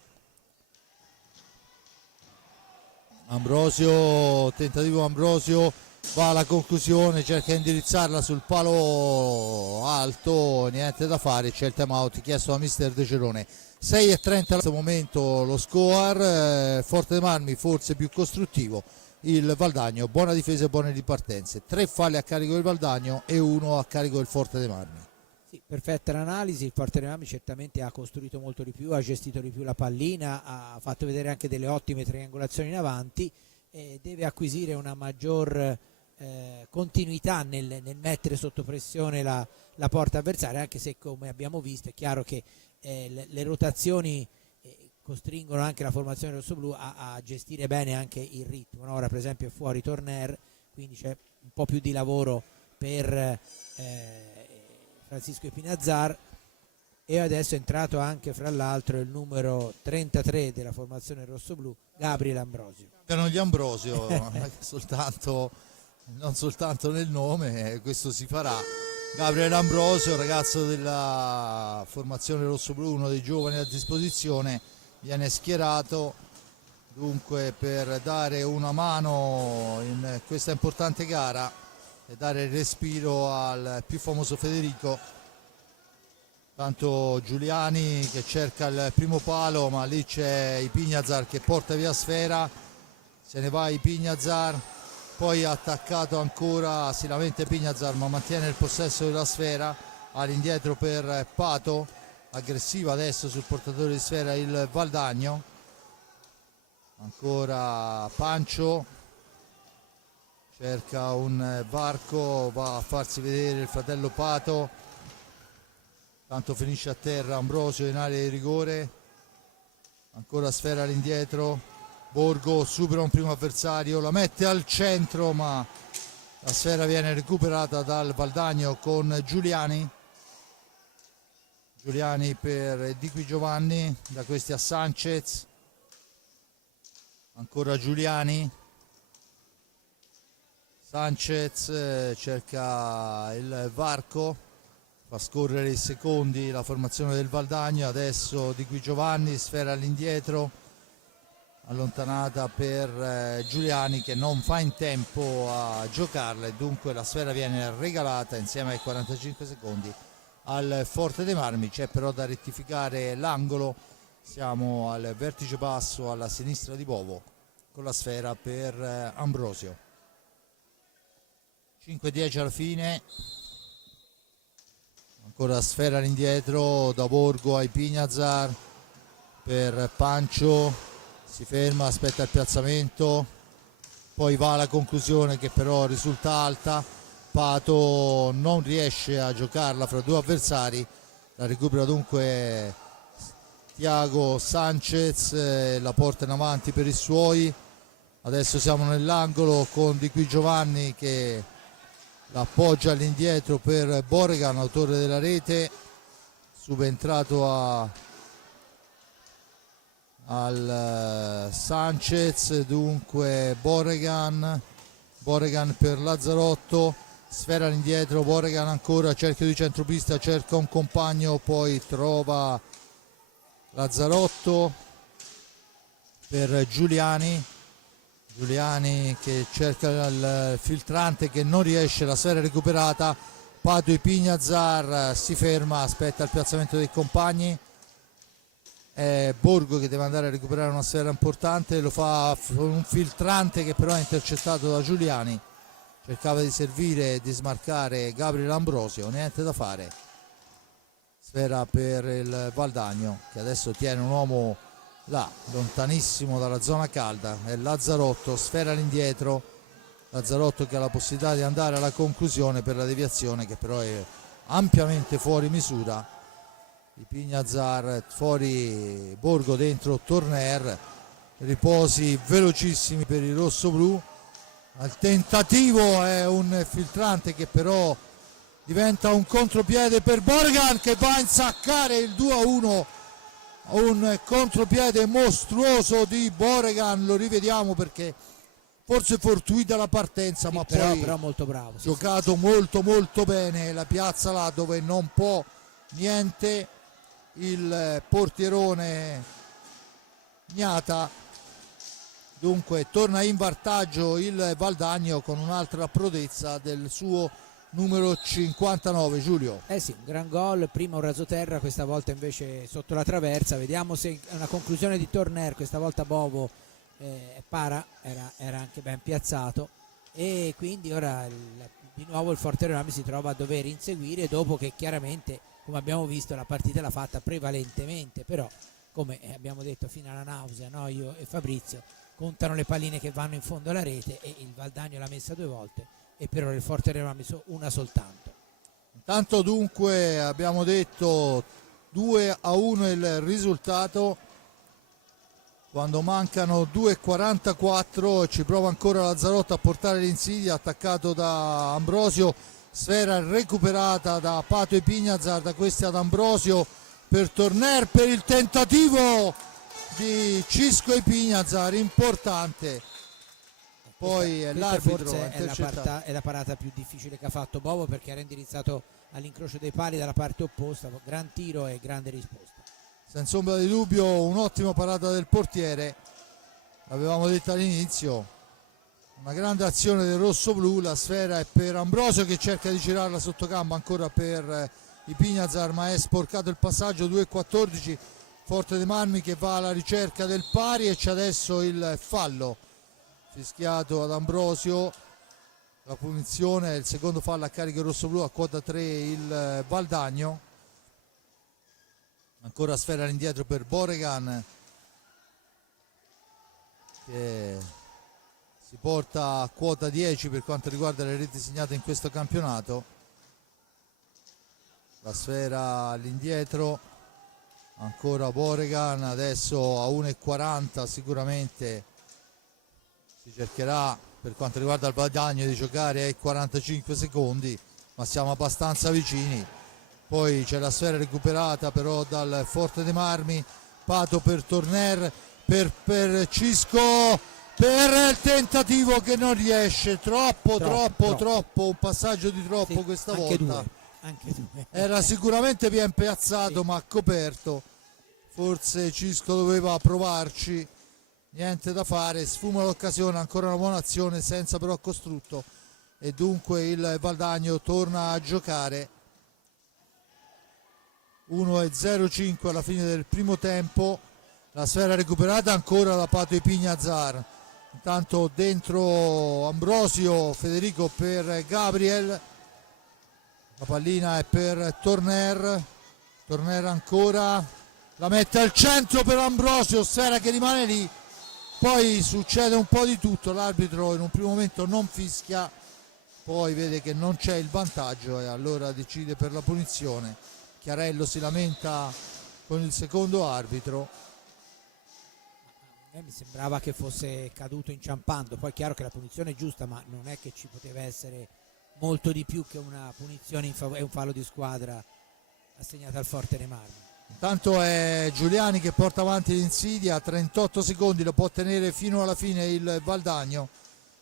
Ambrosio, tentativo Ambrosio, va alla conclusione, cerca di indirizzarla sul palo alto, niente da fare, c'è il time out chiesto da mister De Cerone. 6:30 in questo momento lo score, Forte dei Marmi forse più costruttivo, il Valdagno buona difesa e buone ripartenze, 3 falli a carico del Valdagno e 1 a carico del Forte dei Marmi. sì, perfetta l'analisi, il Forte dei Marmi certamente ha costruito molto di più, ha gestito di più la pallina, ha fatto vedere anche delle ottime triangolazioni in avanti e deve acquisire una maggior continuità nel mettere sotto pressione la porta avversaria, anche se come abbiamo visto è chiaro che le rotazioni costringono anche la formazione rossoblù a gestire bene anche il ritmo, no? Ora per esempio è fuori Torner, quindi c'è un po' più di lavoro per Francisco Epinazzar, e adesso è entrato anche fra l'altro il numero 33 della formazione rossoblù, Gabriel Ambrosio. Erano gli Ambrosio, non soltanto nel nome, questo si farà. Gabriele Ambrosio, ragazzo della formazione rossoblù, uno dei giovani a disposizione, viene schierato dunque per dare una mano in questa importante gara e dare il respiro al più famoso Federico. Tanto Giuliani che cerca il primo palo, ma lì c'è Ipignazar che porta via sfera, se ne va Ipignazar, poi attaccato ancora, si lamenta Ipignazar ma mantiene il possesso della sfera, all'indietro per Pato, aggressiva adesso sul portatore di sfera il Valdagno, ancora Pancio, cerca un varco, va a farsi vedere il fratello Pato, tanto finisce a terra Ambrosio in area di rigore, ancora sfera all'indietro, Borgo supera un primo avversario, la mette al centro ma la sfera viene recuperata dal Valdagno con Giuliani. Giuliani per Di Qui Giovanni, da questi a Sanchez, ancora Giuliani, Sanchez cerca il varco, fa scorrere i secondi la formazione del Valdagno, adesso Di Qui Giovanni, sfera all'indietro, allontanata per Giuliani che non fa in tempo a giocarla e dunque la sfera viene regalata insieme ai 45 secondi al Forte dei Marmi. C'è però da rettificare l'angolo, siamo al vertice basso alla sinistra di Bovo con la sfera per Ambrosio. 5-10 alla fine, ancora sfera all'indietro da Borgo ai Ipignazar per Pancio, si ferma, aspetta il piazzamento, poi va alla conclusione che però risulta alta, Pato non riesce a giocarla fra due avversari, la recupera dunque Tiago Sanchez, la porta in avanti per i suoi, adesso siamo nell'angolo con Di Qui Giovanni che l'appoggia all'indietro per Borregan, autore della rete, subentrato al Sanchez, dunque Borregan per Lazzarotto, sfera all'indietro, Borregan ancora, cerchio di centropista, cerca un compagno, poi trova Lazzarotto per Giuliani che cerca il filtrante che non riesce, la sfera recuperata, Pato Ipignazar si ferma, aspetta il piazzamento dei compagni, è Borgo che deve andare a recuperare una sfera importante, lo fa con un filtrante che però è intercettato da Giuliani cercava di servire e di smarcare Gabriel Ambrosio, niente da fare. Sfera per il Valdagno, che adesso tiene un uomo là, lontanissimo dalla zona calda, è Lazzarotto, sfera all'indietro, Lazzarotto che ha la possibilità di andare alla conclusione per la deviazione, che però è ampiamente fuori misura. I Pignazar fuori borgo, dentro Torner, riposi velocissimi per il rossoblu. Al tentativo è un filtrante che però diventa un contropiede per Borgan, che va a insaccare il 2-1. Un contropiede mostruoso di Borgan, lo rivediamo perché forse fortuita la partenza, Sì, ma però molto bravo, sì, giocato molto molto bene, la piazza là dove non può niente il portierone Gnata. Dunque torna in vantaggio il Valdagno con un'altra prodezza del suo numero 59, Giulio. Sì, un gran gol, prima un rasoterra, questa volta invece sotto la traversa. Vediamo se è una conclusione di Torner, questa volta Bovo para, era anche ben piazzato, e quindi ora di nuovo il Forteronami si trova a dover inseguire, dopo che chiaramente, come abbiamo visto, la partita l'ha fatta prevalentemente, però come abbiamo detto fino alla nausea, no? Io e Fabrizio, contano le palline che vanno in fondo alla rete, e il Valdagno l'ha messa 2 volte e per ora il Forteronami una soltanto. Intanto dunque abbiamo detto 2-1 il risultato, quando mancano 2:44 ci prova ancora Lazzarotto a portare l'insidia, attaccato da Ambrosio, sfera recuperata da Pato e Pignazar, da questi ad Ambrosio per Torner, per il tentativo di Cisco e Pignazar, importante. Poi l'arbitro forse è la parata più difficile che ha fatto Bovo, perché era indirizzato all'incrocio dei pali dalla parte opposta, gran tiro e grande risposta. Senza ombra di dubbio un'ottima parata del portiere, l'avevamo detto all'inizio, una grande azione del rosso-blu. La sfera è per Ambrosio che cerca di girarla sotto campo, ancora per i Pignazar, ma è sporcato il passaggio. 2:14, Forte dei Marmi che va alla ricerca del pari, e c'è adesso il fallo fischiato ad Ambrosio, la punizione, il secondo fallo a carico rosso-blu, a quota 3 il Valdagno. Ancora sfera all'indietro per Borgan, che si porta a quota 10 per quanto riguarda le reti segnate in questo campionato. La sfera all'indietro, ancora Borgan, adesso a 1:40 sicuramente si cercherà, per quanto riguarda il Valdagno, di giocare ai 45 secondi, ma siamo abbastanza vicini. Poi c'è la sfera recuperata però dal Forte dei Marmi, Pato per Torner, per Cisco, per il tentativo che non riesce, troppo, un passaggio di troppo, sì, questa volta. Anche due. Era sicuramente ben piazzato, sì, ma coperto. Forse Cisco doveva provarci, niente da fare, sfuma l'occasione, ancora una buona azione senza però costrutto, e dunque il Valdagno torna a giocare. 1:05 alla fine del primo tempo, la sfera recuperata ancora da Pato e Pignazar. Intanto dentro Ambrosio, Federico per Gabriel, la pallina è per Torner ancora, la mette al centro per Ambrosio, sfera che rimane lì, poi succede un po' di tutto, l'arbitro in un primo momento non fischia, poi vede che non c'è il vantaggio e allora decide per la punizione. Chiarello si lamenta con il secondo arbitro. Mi sembrava che fosse caduto inciampando, poi è chiaro che la punizione è giusta, ma non è che ci poteva essere molto di più che una punizione e un fallo di squadra assegnato al Forte dei Marmi. Intanto è Giuliani che porta avanti l'insidia, 38 secondi, lo può tenere fino alla fine il Valdagno,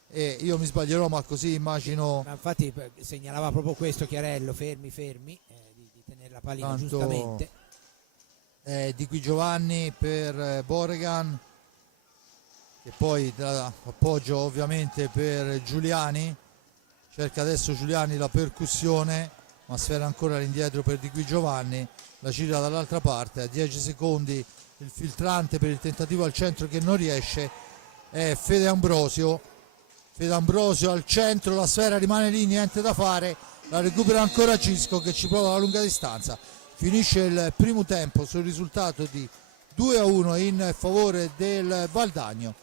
e io mi sbaglierò ma così immagino. Ma infatti segnalava proprio questo Chiarello, fermi, di tenere la pallina. Tanto giustamente. Di qui Giovanni per Borgan, che poi dà appoggio ovviamente per Giuliani, cerca adesso Giuliani la percussione, ma sfera ancora all'indietro per Di qui Giovanni, la gira dall'altra parte, a 10 secondi il filtrante per il tentativo al centro che non riesce, è Fede Ambrosio, Fedambrosio al centro, la sfera rimane lì, niente da fare, la recupera ancora Cisco che ci prova la lunga distanza. Finisce il primo tempo sul risultato di 2-1 in favore del Valdagno.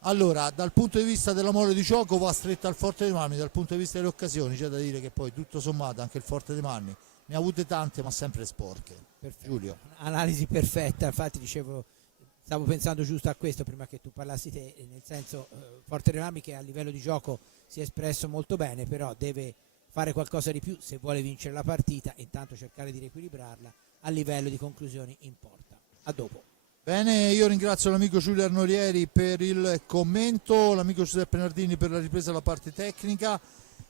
Allora, dal punto di vista della mole di gioco va stretta al Forte dei Marmi, dal punto di vista delle occasioni c'è da dire che poi tutto sommato anche il Forte dei Marmi ne ha avute tante ma sempre sporche. Perfetto. Giulio. Analisi perfetta, infatti dicevo, stavo pensando giusto a questo prima che tu parlassi te, nel senso Forte dei Marmi che a livello di gioco si è espresso molto bene, però deve fare qualcosa di più se vuole vincere la partita e intanto cercare di riequilibrarla. A livello di conclusioni importa. A dopo. Bene, io ringrazio l'amico Giulio Arnorieri per il commento, l'amico Giuseppe Nardini per la ripresa della parte tecnica,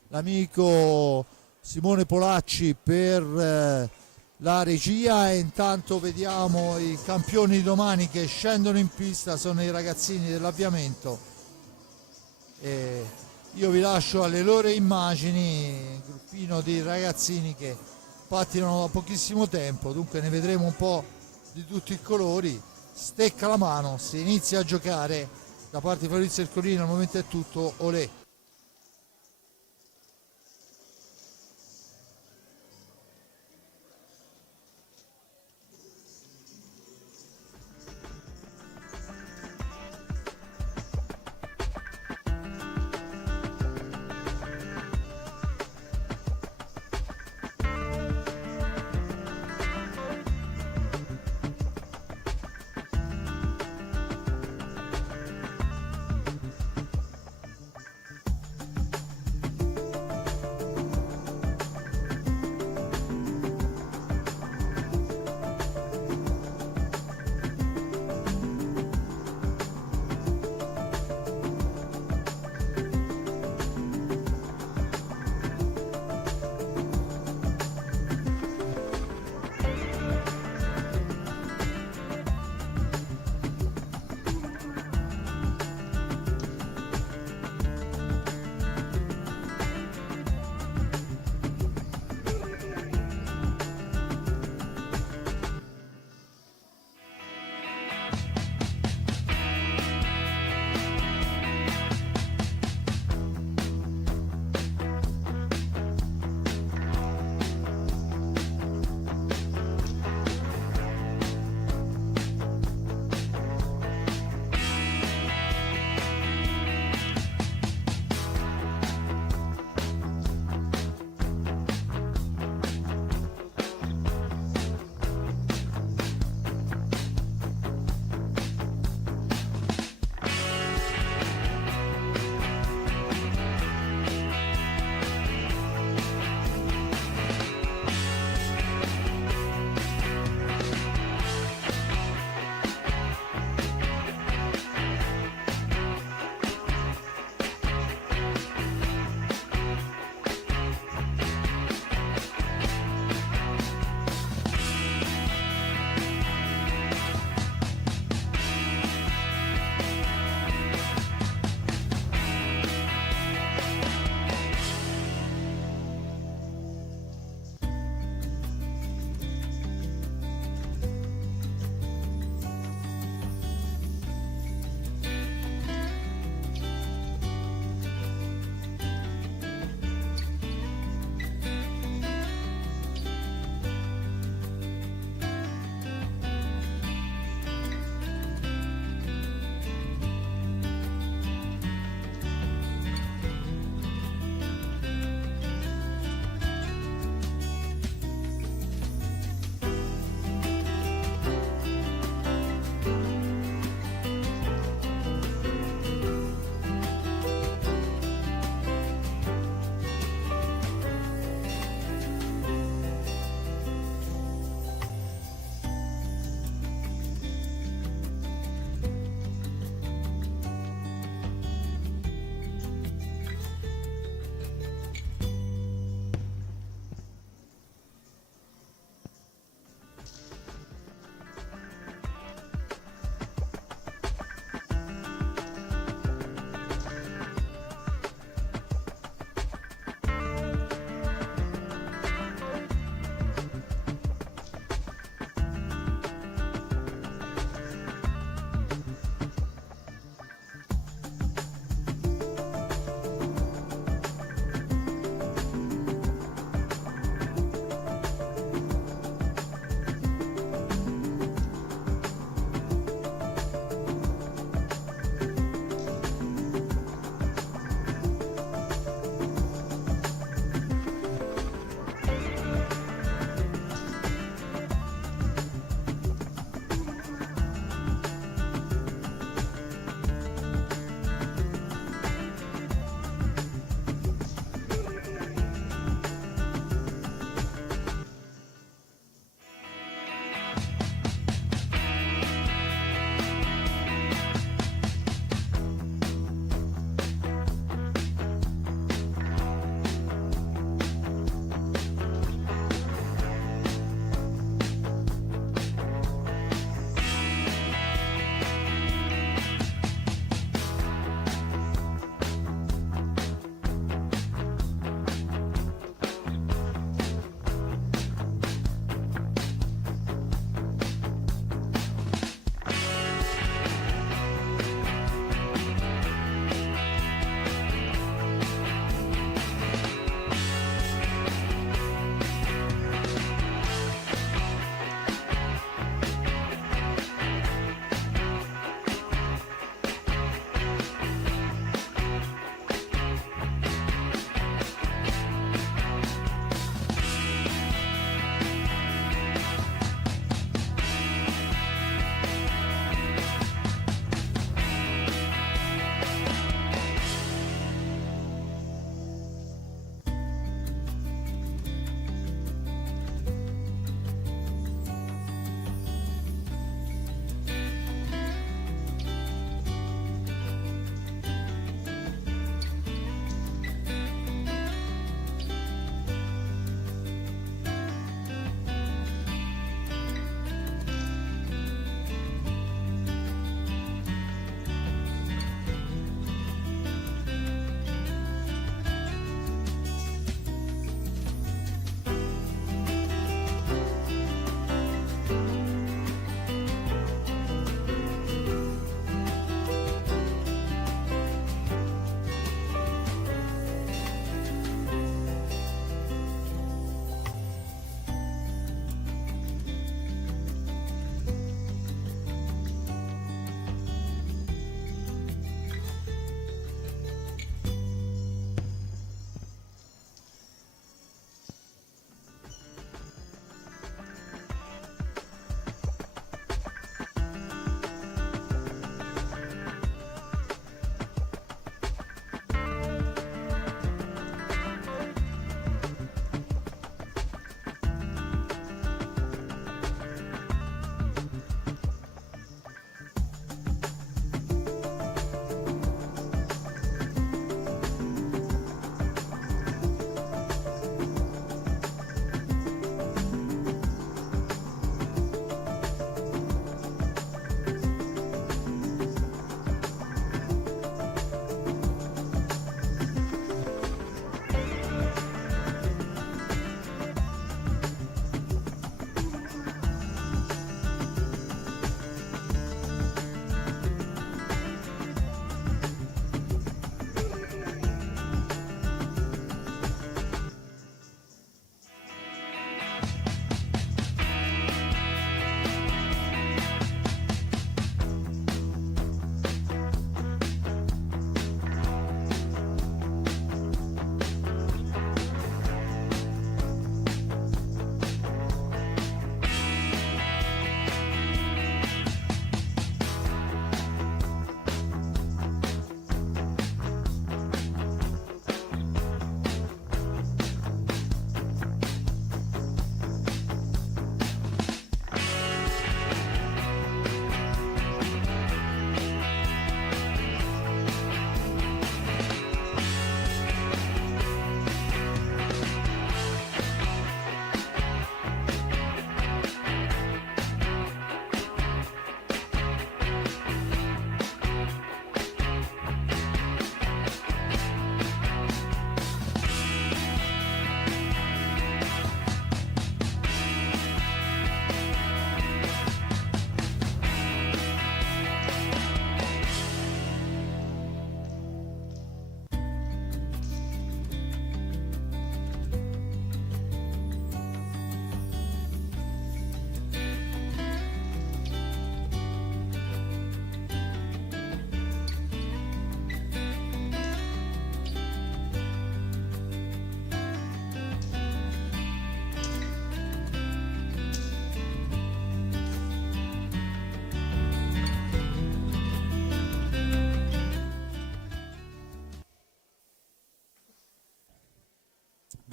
l'amico Simone Polacci per la regia e intanto vediamo i campioni di domani che scendono in pista, sono i ragazzini dell'avviamento. E io vi lascio alle loro immagini, il gruppino di ragazzini che pattinano da pochissimo tempo, dunque ne vedremo un po' di tutti i colori. Stecca la mano, si inizia a giocare da parte di Fabrizio Ercolino, al momento è tutto, olè.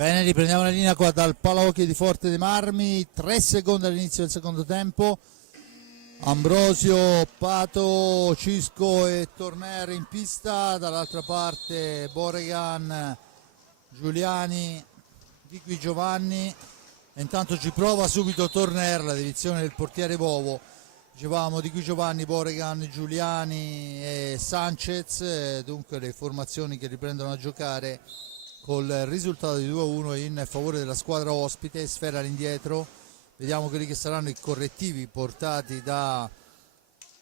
Bene, riprendiamo la linea qua dal Palaocchi di Forte dei Marmi, 3 secondi all'inizio del secondo tempo. Ambrosio, Pato, Cisco e Torner in pista, dall'altra parte Boregan, Giuliani, Di Qui Giovanni. E intanto ci prova subito Torner, la direzione del portiere Vovo. Dicevamo Di Qui Giovanni, Boregan, Giuliani e Sanchez, dunque le formazioni che riprendono a giocare col risultato di 2-1 in favore della squadra ospite. Sfera all'indietro. Vediamo quelli che saranno i correttivi portati da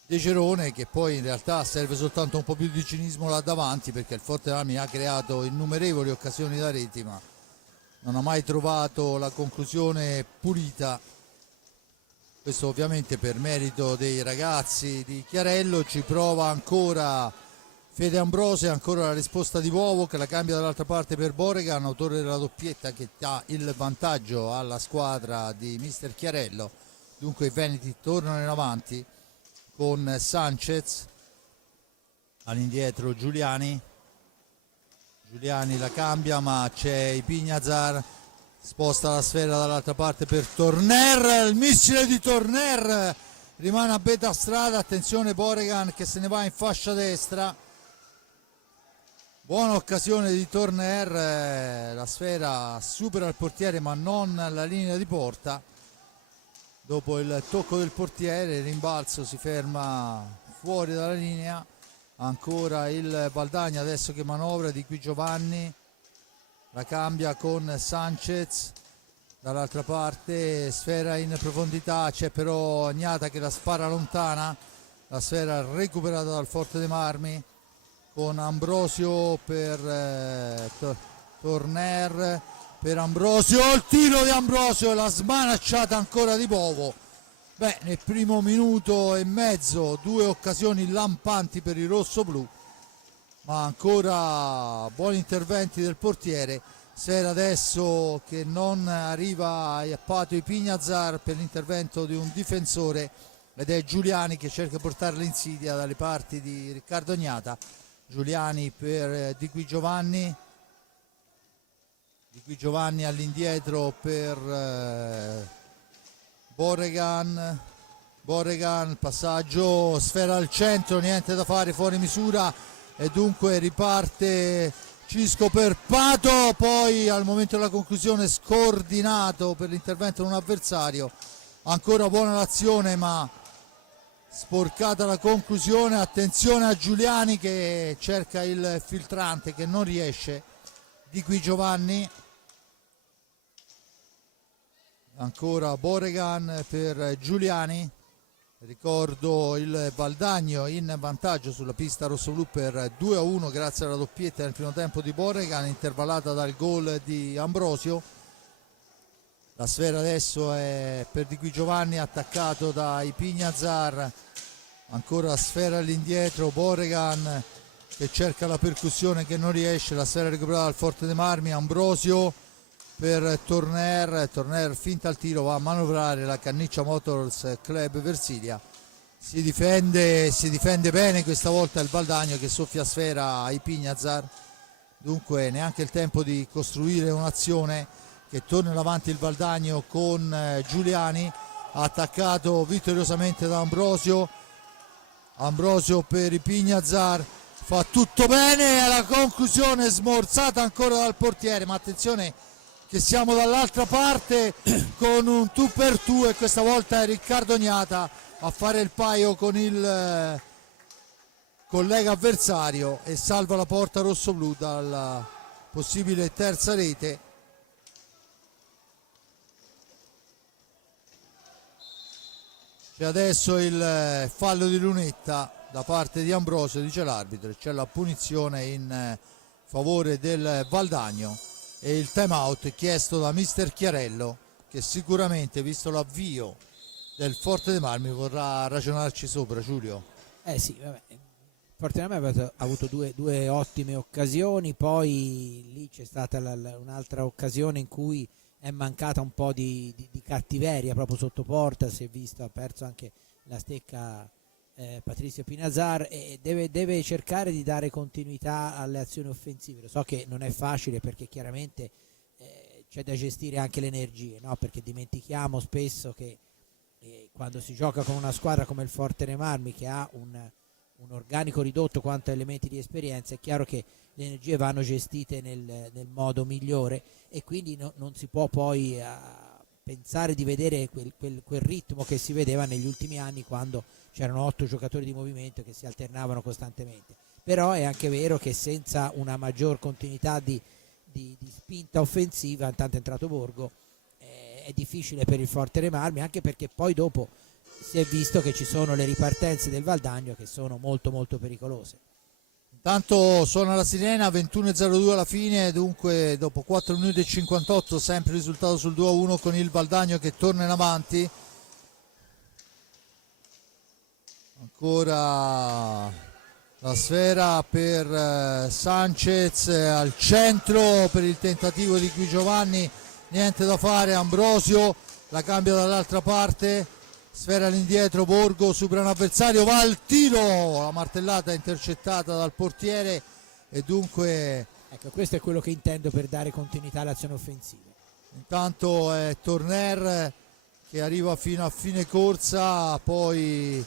De Cerone, che poi in realtà serve soltanto un po' più di cinismo là davanti, perché il Forte Marmi ha creato innumerevoli occasioni da reti, ma non ha mai trovato la conclusione pulita. Questo ovviamente per merito dei ragazzi di Chiarello. Ci prova ancora Fede Ambrosio, ancora la risposta di Vovo che la cambia dall'altra parte per Boregan, autore della doppietta, che dà il vantaggio alla squadra di mister Chiarello. Dunque i Veneti tornano in avanti con Sanchez, all'indietro Giuliani la cambia, ma c'è Ipignazar, sposta la sfera dall'altra parte per Torner, il missile di Torner rimane a metà strada. Attenzione Boregan che se ne va in fascia destra. Buona occasione di Torner, la sfera supera il portiere ma non la linea di porta. Dopo il tocco del portiere il rimbalzo si ferma fuori dalla linea. Ancora il Valdagna adesso che manovra, Di Qui Giovanni, la cambia con Sanchez, dall'altra parte sfera in profondità, c'è però Agnata che la spara lontana, la sfera recuperata dal Forte dei Marmi con Ambrosio per Torner, per Ambrosio, il tiro di Ambrosio e la smanacciata ancora di Vovo. Beh, nel primo minuto e mezzo 2 occasioni lampanti per i rossoblù, ma ancora buoni interventi del portiere. Sera adesso che non arriva a Pato Ipignazar per l'intervento di un difensore, ed è Giuliani che cerca di portare l'insidia dalle parti di Riccardo Agnata. Giuliani per Di Qui Giovanni, Di Qui Giovanni all'indietro per Boregan, passaggio, sfera al centro, niente da fare, fuori misura, e dunque riparte Cisco per Pato, poi al momento della conclusione scordinato per l'intervento di un avversario. Ancora buona l'azione ma sporcata la conclusione. Attenzione a Giuliani che cerca il filtrante che non riesce. Di Qui Giovanni, ancora Boregan per Giuliani. Ricordo il Valdagno in vantaggio sulla pista rossoblù per 2-1 grazie alla doppietta nel primo tempo di Boregan, intervallata dal gol di Ambrosio. La sfera adesso è per Di Qui Giovanni, attaccato da Ipignazar, ancora sfera all'indietro, Boregan che cerca la percussione che non riesce, la sfera recuperata dal Forte dei Marmi. Ambrosio per Torner finta il tiro, va a manovrare la Canniccia Motors Club Versilia. Si difende bene questa volta il Valdagno che soffia sfera a Ipignazar, dunque neanche il tempo di costruire un'azione, che torna in avanti il Valdagno con Giuliani, attaccato vittoriosamente da Ambrosio per Ipignazar, fa tutto bene, alla conclusione smorzata ancora dal portiere, ma attenzione che siamo dall'altra parte con un tu per tu e questa volta è Riccardo Agnata a fare il paio con il collega avversario e salva la porta rossoblù dalla possibile terza rete. C'è adesso il fallo di lunetta da parte di Ambrosio, dice l'arbitro, c'è la punizione in favore del Valdagno e il time out chiesto da mister Chiarello, che sicuramente, visto l'avvio del Forte dei Marmi, vorrà ragionarci sopra. Giulio. Sì, vabbè. Forte dei Marmi ha avuto due ottime occasioni, poi lì c'è stata un'altra occasione in cui è mancata un po' di cattiveria proprio sotto porta, si è visto, ha perso anche la stecca Patrizio Pinazar, e deve cercare di dare continuità alle azioni offensive. Lo so che non è facile perché chiaramente c'è da gestire anche le energie, no? Perché dimentichiamo spesso che quando si gioca con una squadra come il Forte Marmi, che ha un organico ridotto quanto a elementi di esperienza, è chiaro che le energie vanno gestite nel modo migliore, e quindi non si può poi pensare di vedere quel ritmo che si vedeva negli ultimi anni, quando c'erano 8 giocatori di movimento che si alternavano costantemente. Però è anche vero che senza una maggior continuità di spinta offensiva, intanto è entrato Borgo, è difficile per il Forte Marmi, anche perché poi dopo si è visto che ci sono le ripartenze del Valdagno che sono molto molto pericolose. Intanto suona la sirena, 21:02 alla fine, dunque dopo 4 minuti e 58 sempre il risultato sul 2-1 con il Valdagno che torna in avanti. Ancora la sfera per Sanchez al centro per il tentativo di Qui Giovanni, niente da fare, Ambrosio la cambia dall'altra parte, sfera all'indietro, Borgo supera un avversario, va al tiro, la martellata è intercettata dal portiere e dunque Ecco, questo è quello che intendo per dare continuità all'azione offensiva. intanto è Torner che arriva fino a fine corsa, poi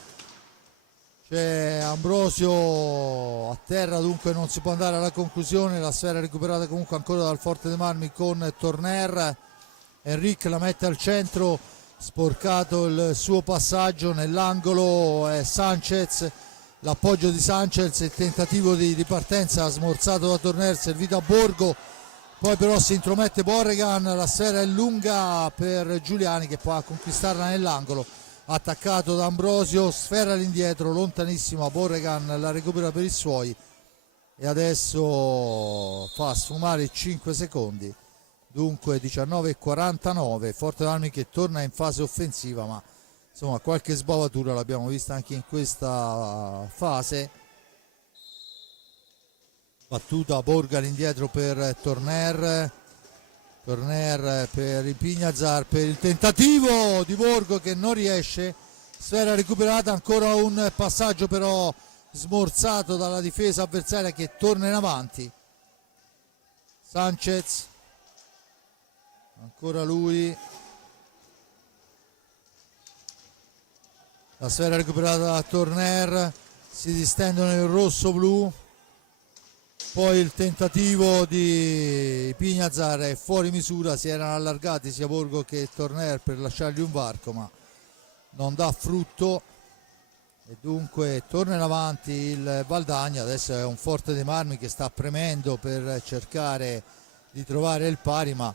c'è Ambrosio a terra, dunque non si può andare alla conclusione, la sfera recuperata comunque ancora dal Forte Marmi con Torner, Enric la mette al centro, sporcato il suo passaggio nell'angolo, è Sanchez, l'appoggio di Sanchez, il tentativo di partenza smorzato da Torner, servito a Borgo, poi però si intromette Borregan, la sfera è lunga per Giuliani che può conquistarla nell'angolo, attaccato da Ambrosio, sfera all'indietro, lontanissima, Borregan la recupera per i suoi e adesso fa sfumare 5 secondi, dunque 19:49, Forte Marmi che torna in fase offensiva, ma insomma qualche sbavatura l'abbiamo vista anche in questa fase. Battuta Borga all'indietro per Torner per il Pignazar, per il tentativo di Borgo che non riesce, sfera recuperata, ancora un passaggio però smorzato dalla difesa avversaria che torna in avanti. Sanchez, ancora lui, la sfera recuperata da Torner, si distendono nel rosso-blu, poi il tentativo di Pignazar è fuori misura, si erano allargati sia Borgo che Torner per lasciargli un varco, ma non dà frutto e dunque torna in avanti il Valdagna. Adesso è un Forte dei Marmi che sta premendo per cercare di trovare il pari, ma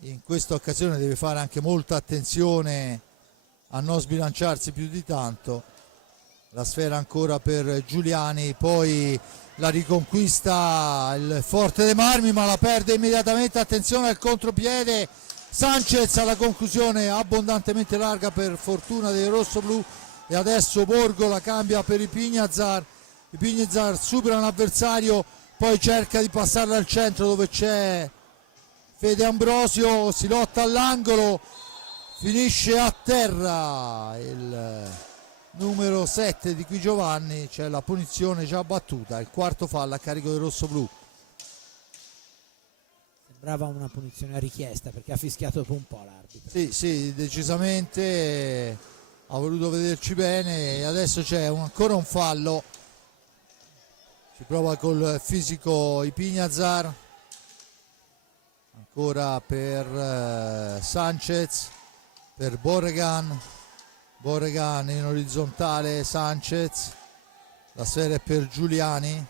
in questa occasione deve fare anche molta attenzione a non sbilanciarsi più di tanto. La sfera ancora per Giuliani, poi la riconquista il Forte dei Marmi ma la perde immediatamente, attenzione al contropiede, Sanchez alla conclusione abbondantemente larga per fortuna dei rossoblù e adesso Borgo la cambia per i Pignazar supera un avversario, poi cerca di passarla al centro dove c'è Fede Ambrosio, si lotta all'angolo, finisce a terra il numero 7 di Qui Giovanni, c'è la punizione già battuta, il quarto fallo a carico del rossoblù. Sembrava una punizione a richiesta perché ha fischiato dopo un po' l'arbitro. Sì, decisamente ha voluto vederci bene e adesso c'è ancora un fallo, si prova col fisico i Pignazar, ancora per Sanchez, per Borregan in orizzontale, Sanchez, la sfera è per Giuliani,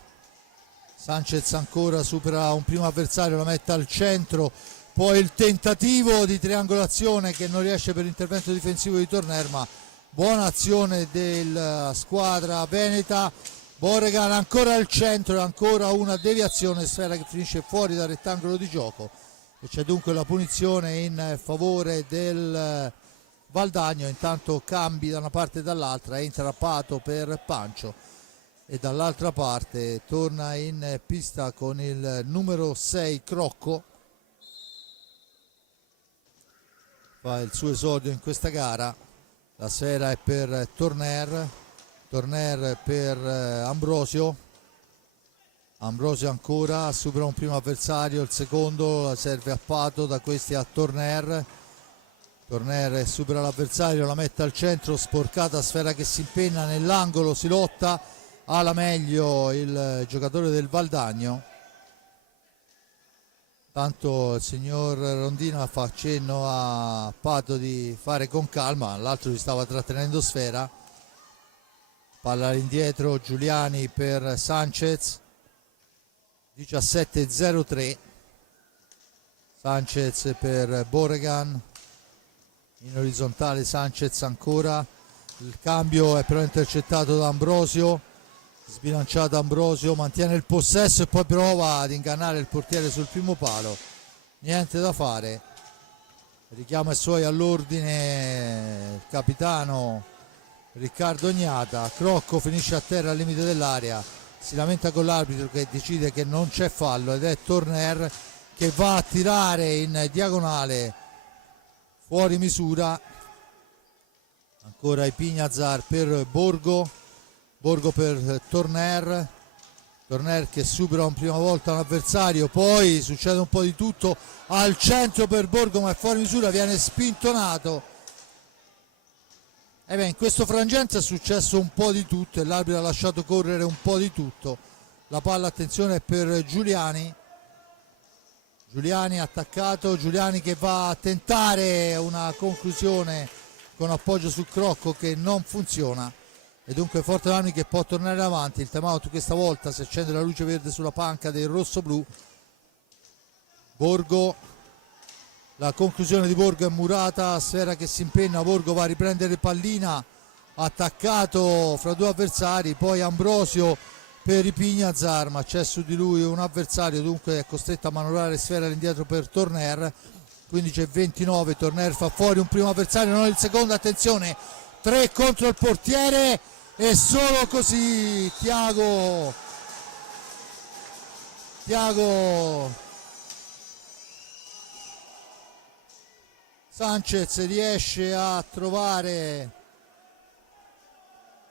Sanchez ancora supera un primo avversario, la mette al centro, poi il tentativo di triangolazione che non riesce per l'intervento difensivo di Torner, ma buona azione della squadra veneta. Borregan ancora al centro e ancora una deviazione, sfera che finisce fuori dal rettangolo di gioco e c'è dunque la punizione in favore del Valdagno. Intanto cambi da una parte e dall'altra, è intrappato per Pancio e dall'altra parte torna in pista con il numero 6 Crocco, fa il suo esordio in questa gara. La sfera è per Torner per Ambrosio Ambrosio ancora, supera un primo avversario, il secondo la serve a Pato, da questi a Torner. Torner supera l'avversario, la mette al centro, sporcata, sfera che si impenna nell'angolo, si lotta, ha la meglio il giocatore del Valdagno. Tanto il signor Rondina fa cenno a Pato di fare con calma, l'altro gli stava trattenendo sfera. Palla all'indietro, Giuliani per Sanchez. 17-03. Sanchez per Borregan. In orizzontale Sanchez ancora. Il cambio è però intercettato da Ambrosio. Sbilanciato Ambrosio, mantiene il possesso e poi prova ad ingannare il portiere sul primo palo. Niente da fare. Richiama i suoi all'ordine il capitano Riccardo Ognata. Crocco finisce a terra al limite dell'area, si lamenta con l'arbitro che decide che non c'è fallo ed è Torner che va a tirare in diagonale fuori misura. Ancora Ipignazar per Borgo per Torner. Torner che supera una prima volta un avversario, poi succede un po' di tutto al centro per Borgo, ma è fuori misura, viene spintonato. E beh, in questo frangente è successo un po' di tutto e l'arbitro ha lasciato correre un po' di tutto. La palla, attenzione, è per Giuliani. Giuliani attaccato, Giuliani che va a tentare una conclusione con appoggio sul Crocco che non funziona. E dunque Forte che può tornare avanti. Il time out questa volta, si accende la luce verde sulla panca del rosso-blu. Borgo, la conclusione di Borgo è murata, sfera che si impenna, Borgo va a riprendere pallina, attaccato fra due avversari, poi Ambrosio per Ipignazar, ma c'è su di lui un avversario, dunque è costretto a manovrare sfera all'indietro per Torner. 15-29, Torner fa fuori un primo avversario, non il secondo, attenzione, 3 contro il portiere e solo così Tiago Sanchez riesce a trovare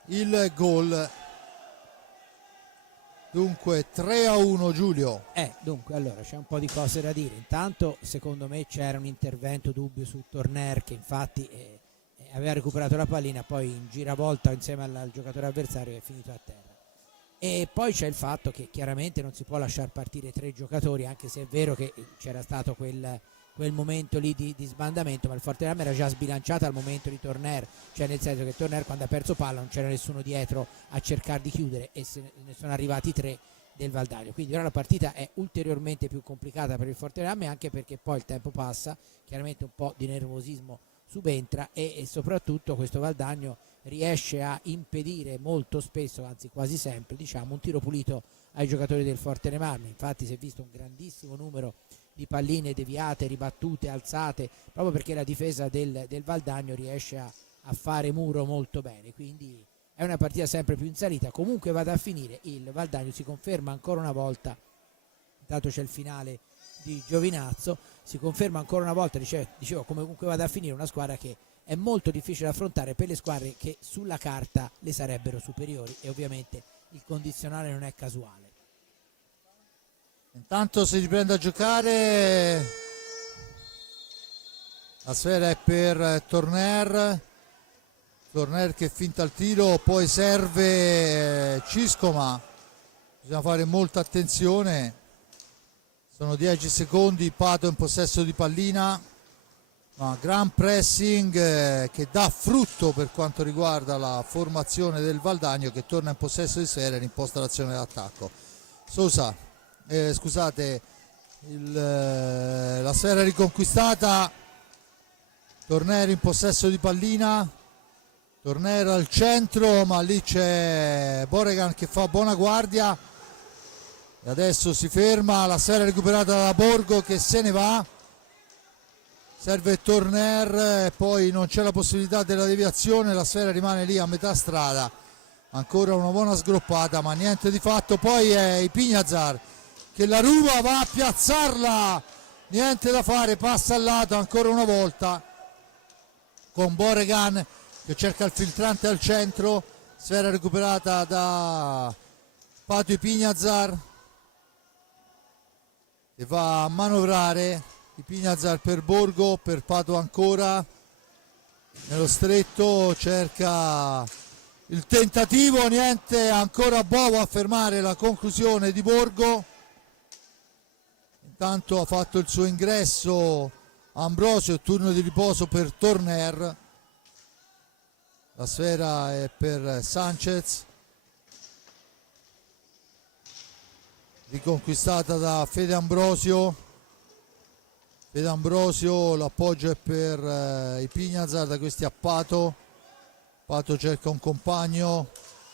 il gol. Dunque 3-1, Giulio. Dunque allora c'è un po' di cose da dire. Intanto secondo me c'era un intervento dubbio su Torner che infatti aveva recuperato la pallina, poi in giravolta insieme al giocatore avversario è finito a terra. E poi c'è il fatto che chiaramente non si può lasciar partire 3 giocatori, anche se è vero che c'era stato quel momento lì di sbandamento, ma il Forte era già sbilanciato al momento di Torner, cioè nel senso che Torner quando ha perso palla non c'era nessuno dietro a cercare di chiudere e ne sono arrivati 3 del Valdagno, quindi ora la partita è ulteriormente più complicata per il Forte anche perché poi il tempo passa, chiaramente un po' di nervosismo subentra e soprattutto questo Valdagno riesce a impedire molto spesso, anzi quasi sempre, diciamo, un tiro pulito ai giocatori del Forte Marmi. Infatti si è visto un grandissimo numero di palline deviate, ribattute, alzate, proprio perché la difesa del Valdagno riesce a fare muro molto bene, quindi è una partita sempre più in salita. Comunque vada a finire, il Valdagno si conferma ancora una volta, intanto c'è il finale di Giovinazzo, si conferma ancora una volta, dicevo comunque vada a finire, una squadra che è molto difficile da affrontare per le squadre che sulla carta le sarebbero superiori e ovviamente il condizionale non è casuale. Intanto si riprende a giocare, la sfera è per Torner che finta il tiro, poi serve Ciscoma, bisogna fare molta attenzione, sono 10 secondi, Pato in possesso di pallina, ma gran pressing che dà frutto per quanto riguarda la formazione del Valdagno, che torna in possesso di sfera e imposta l'azione d'attacco. Sosa, scusate, la sfera riconquistata, Torner in possesso di pallina, Torner al centro, ma lì c'è Borregan che fa buona guardia e adesso si ferma, la sfera recuperata da Borgo che se ne va, serve Torner e poi non c'è la possibilità della deviazione, la sfera rimane lì a metà strada, ancora una buona sgroppata ma niente di fatto, poi è Ipignazar che la ruba, va a piazzarla, niente da fare, passa al lato ancora una volta con Borregan che cerca il filtrante al centro, sfera recuperata da Pato Ipignazar, che va a manovrare di Pignazar per Borgo, per Pato ancora nello stretto, cerca il tentativo, niente, ancora Bovo a fermare la conclusione di Borgo. Intanto ha fatto il suo ingresso Ambrosio, turno di riposo per Torner. La sfera è per Sanchez, riconquistata da Fede Ambrosio. Fede Ambrosio, l'appoggio è per i Pignazar, da questi a Pato. Pato cerca un compagno,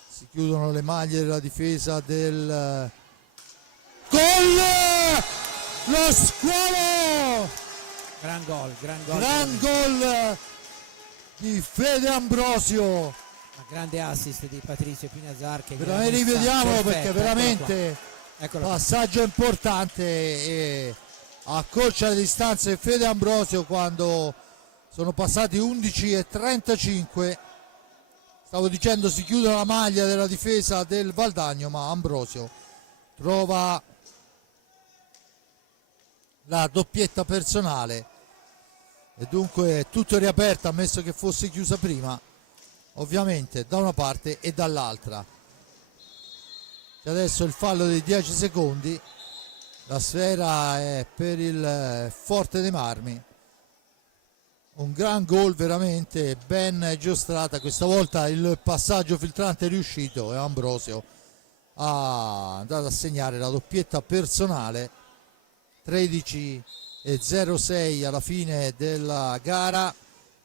si chiudono le maglie della difesa del gol! Lo squalo! Gran gol, gran gol. Gran gol di Fede Ambrosio. Una grande assist di Patrizio Pignazar che Veramente rivediamolo perché veramente Eccolo qua. passaggio importante e accorcia le distanze Fede Ambrosio quando sono passati 11:35. Stavo dicendo si chiude la maglia della difesa del Valdagno, ma Ambrosio trova la doppietta personale e dunque tutto è riaperto, ammesso che fosse chiusa prima, ovviamente da una parte e dall'altra. C'è adesso il fallo dei 10 secondi, la sfera è per il Forte dei Marmi. Un gran gol veramente, ben giostrata, questa volta il passaggio filtrante è riuscito e Ambrosio ha andato a segnare la doppietta personale. 13:06 alla fine della gara,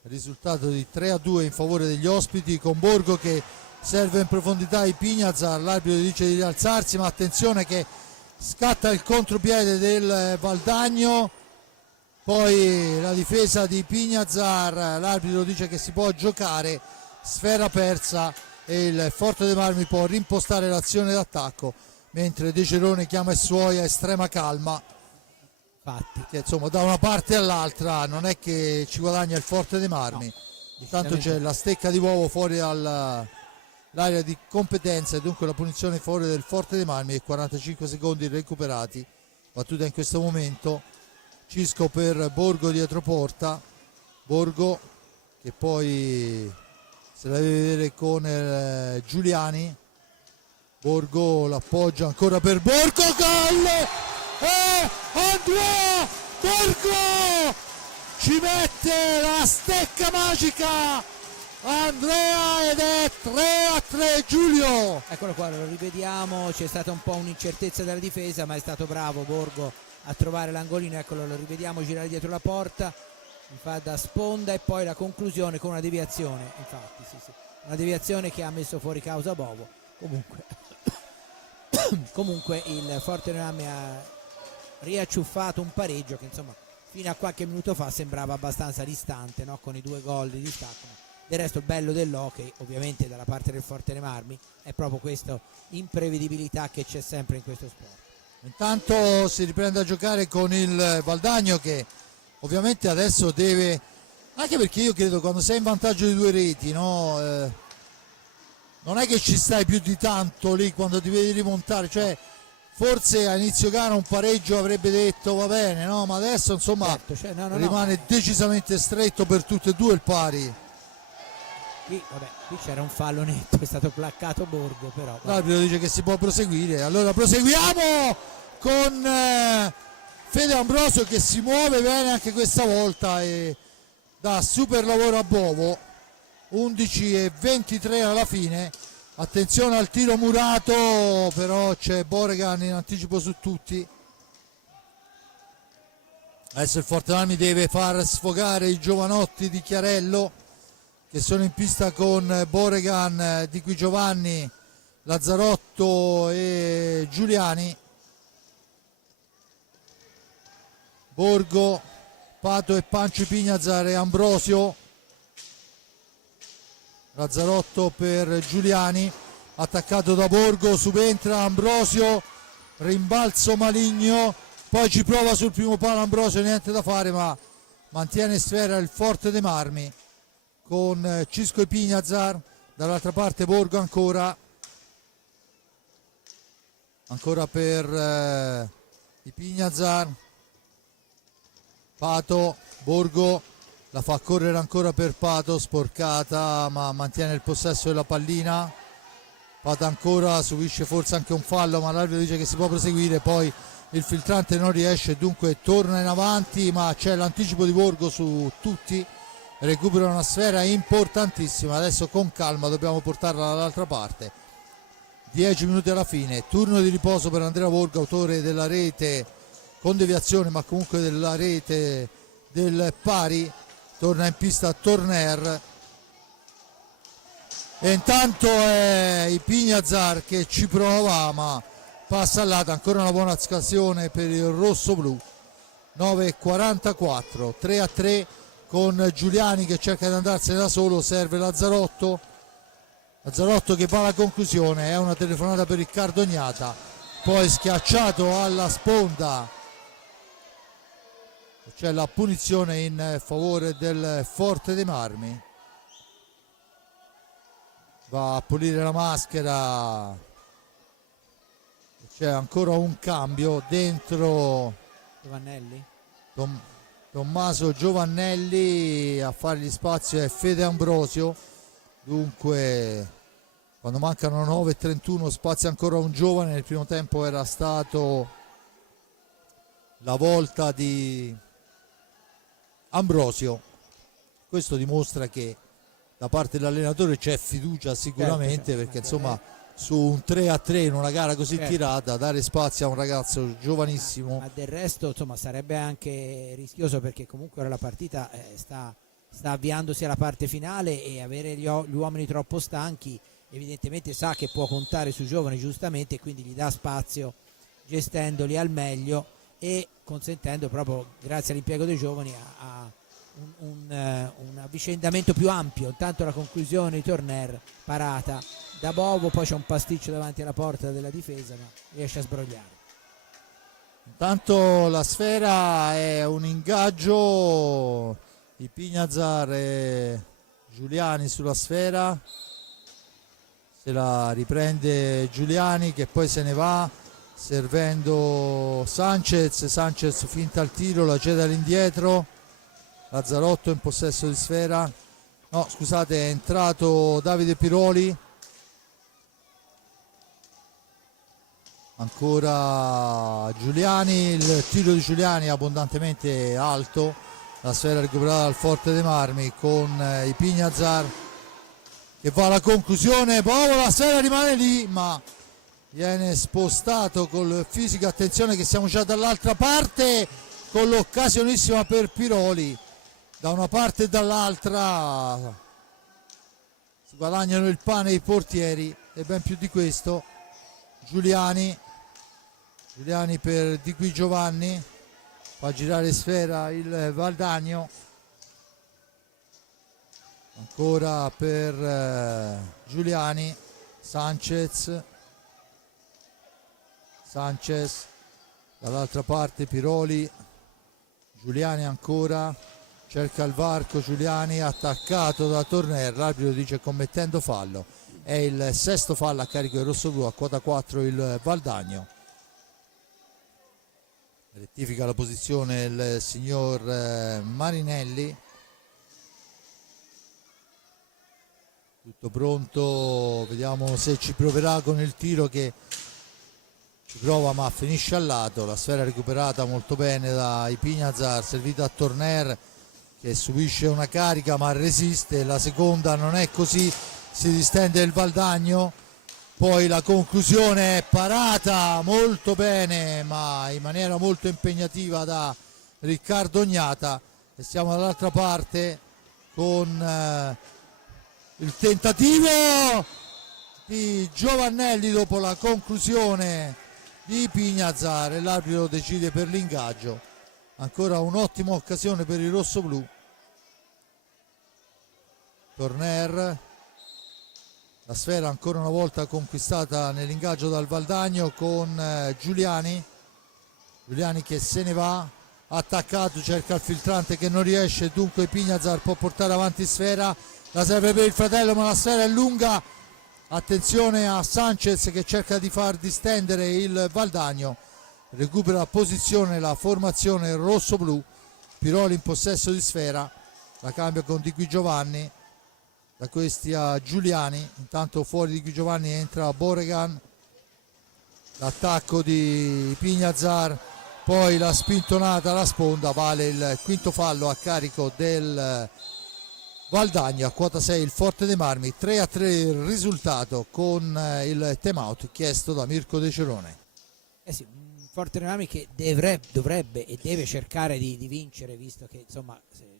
risultato di 3-2 in favore degli ospiti, con Borgo che serve in profondità i Pignazar. L'arbitro dice di rialzarsi, ma attenzione che scatta il contropiede del Valdagno. Poi la difesa di Pignazar, l'arbitro dice che si può giocare, sfera persa e il Forte dei Marmi può rimpostare l'azione d'attacco, mentre De Cerone chiama i suoi a estrema calma. Infatti, Che insomma da una parte all'altra non è che ci guadagna il Forte dei Marmi. No, Intanto c'è la stecca di uovo fuori dall'area di competenza e dunque la punizione in favore del Forte dei Marmi e 45 secondi recuperati. Battuta in questo momento. Cisco per Borgo dietro porta. Borgo che poi se la deve vedere con Giuliani. Borgo l'appoggio ancora per Borgo, gol! Andrea Borgo ci mette la stecca magica Andrea ed è 3-3 Giulio. eccolo qua, lo rivediamo, c'è stata un po' un'incertezza della difesa, ma è stato bravo Borgo a trovare l'angolino. Eccolo, lo rivediamo girare dietro la porta, mi fa da sponda e poi la conclusione con una deviazione. Infatti sì, una deviazione che ha messo fuori causa Bovo. Comunque il Forte dei Marmi ha riacciuffato un pareggio che insomma fino a qualche minuto fa sembrava abbastanza distante, no? Con i 2 gol di distacco. Del resto il bello dell'hockey ovviamente dalla parte del Forte dei Marmi è proprio questa imprevedibilità che c'è sempre in questo sport. Intanto si riprende a giocare con il Valdagno che ovviamente adesso deve, anche perché io credo quando sei in vantaggio di 2 reti, no? Non è che ci stai più di tanto lì quando ti vedi rimontare, cioè forse a inizio gara un pareggio avrebbe detto va bene, no? Ma adesso insomma Certo, cioè, no. rimane decisamente stretto per tutte e due il pari. Qui c'era un fallo netto, è stato placcato Borgo, però L'arbitro dice che si può proseguire, allora proseguiamo con Fede Ambrosio che si muove bene anche questa volta e dà super lavoro a Bovo. 11:23 alla fine, attenzione al tiro murato, però c'è Boregan in anticipo su tutti. Adesso il Forte Marmi deve far sfogare i giovanotti di Chiarello che sono in pista con Boregan, Di Qui Giovanni, Lazzarotto e Giuliani. Borgo, Pato e Panci Pignazar e Ambrosio. Lazzarotto per Giuliani, attaccato da Borgo, subentra Ambrosio, rimbalzo maligno, poi ci prova sul primo palo Ambrosio, niente da fare, ma mantiene sfera il Forte dei Marmi con Cisco e Pignazar, dall'altra parte Borgo ancora per di Pignazar. Pato, Borgo la fa correre ancora per Pato, sporcata ma mantiene il possesso della pallina. Pato ancora, subisce forse anche un fallo, ma l'arbitro dice che si può proseguire, poi il filtrante non riesce, dunque torna in avanti, ma c'è l'anticipo di Borgo su tutti, recupera una sfera importantissima. Adesso con calma dobbiamo portarla dall'altra parte. 10 minuti alla fine, turno di riposo per Andrea Borgo, autore della rete con deviazione, ma comunque della rete del pari. Torna in pista Torner e intanto è i Pignazar che ci prova, ma passa al lato. Ancora una buona occasione per il rosso-blu. 9:44, 3-3 con Giuliani che cerca di andarsene da solo, serve Lazzarotto che va alla conclusione. È una telefonata per Riccardo Ognata, poi schiacciato alla sponda. C'è la punizione in favore del Forte dei Marmi. Va a pulire la maschera. C'è ancora un cambio dentro. Giovannelli. Tommaso Giovannelli a fargli spazio è Fede Ambrosio. Dunque quando mancano 9:31 spazia ancora un giovane. Nel primo tempo era stato la volta di Ambrosio. Questo dimostra che da parte dell'allenatore c'è fiducia sicuramente, certo, perché insomma su un 3-3 in una gara così certo, tirata dare spazio a un ragazzo giovanissimo. Ma del resto insomma sarebbe anche rischioso, perché comunque ora la partita sta avviandosi alla parte finale, e avere gli uomini troppo stanchi evidentemente sa che può contare sui giovani, giustamente, e quindi gli dà spazio gestendoli al meglio e consentendo proprio, grazie all'impiego dei giovani, a un avvicendamento più ampio. Intanto la conclusione di Torner, parata da Bovo, poi c'è un pasticcio davanti alla porta della difesa, ma riesce a sbrogliare. Intanto la sfera è un ingaggio di Pignazar e Giuliani sulla sfera. Se la riprende Giuliani che poi se ne va servendo Sanchez finta il tiro, la cede all'indietro. Lazzarotto in possesso di sfera, no scusate, è entrato Davide Piroli. Ancora Giuliani, il tiro di Giuliani abbondantemente alto, la sfera recuperata dal Forte dei Marmi con i Pignazar che va alla conclusione. Poi la sfera rimane lì, ma viene spostato col fisico. Attenzione che siamo già dall'altra parte con l'occasionissima per Piroli. Da una parte e dall'altra si guadagnano il pane i portieri e ben più di questo. Giuliani per Di Qui Giovanni, fa girare sfera il Valdagno, ancora per Giuliani. Sanchez dall'altra parte, Piroli, Giuliani ancora, cerca il varco Giuliani, attaccato da Torner, l'arbitro dice commettendo fallo. È il sesto fallo a carico del rossoblu, a quota 4 il Valdagno. Rettifica la posizione il signor Marinelli. Tutto pronto, vediamo se ci proverà con il tiro, che ci prova ma finisce al lato. La sfera recuperata molto bene dai Pignazar, servita a Torner che subisce una carica ma resiste. La seconda non è così, si distende il Valdagno, poi la conclusione è parata molto bene ma in maniera molto impegnativa da Riccardo Ognata, e siamo dall'altra parte con il tentativo di Giovannelli dopo la conclusione di Pignazar, e l'arbitro decide per l'ingaggio. Ancora un'ottima occasione per il rossoblu. Torner, la sfera ancora una volta conquistata nell'ingaggio dal Valdagno con Giuliani che se ne va, attaccato, cerca il filtrante che non riesce, dunque Pignazar può portare avanti sfera, la serve per il fratello ma la sfera è lunga. Attenzione a Sanchez che cerca di far distendere il Valdagno, recupera posizione la formazione rosso-blu. Piroli in possesso di sfera, la cambia con Di Qui Giovanni, da questi a Giuliani, intanto fuori Di Qui Giovanni entra Boregan, l'attacco di Pignazar, poi la spintonata alla sponda, vale il quinto fallo a carico del Valdagno. A quota 6 il Forte dei Marmi, 3-3 il risultato con il time out chiesto da Mirko De Cerone. Sì, un Forte dei Marmi che dovrebbe e deve cercare di vincere, visto che insomma si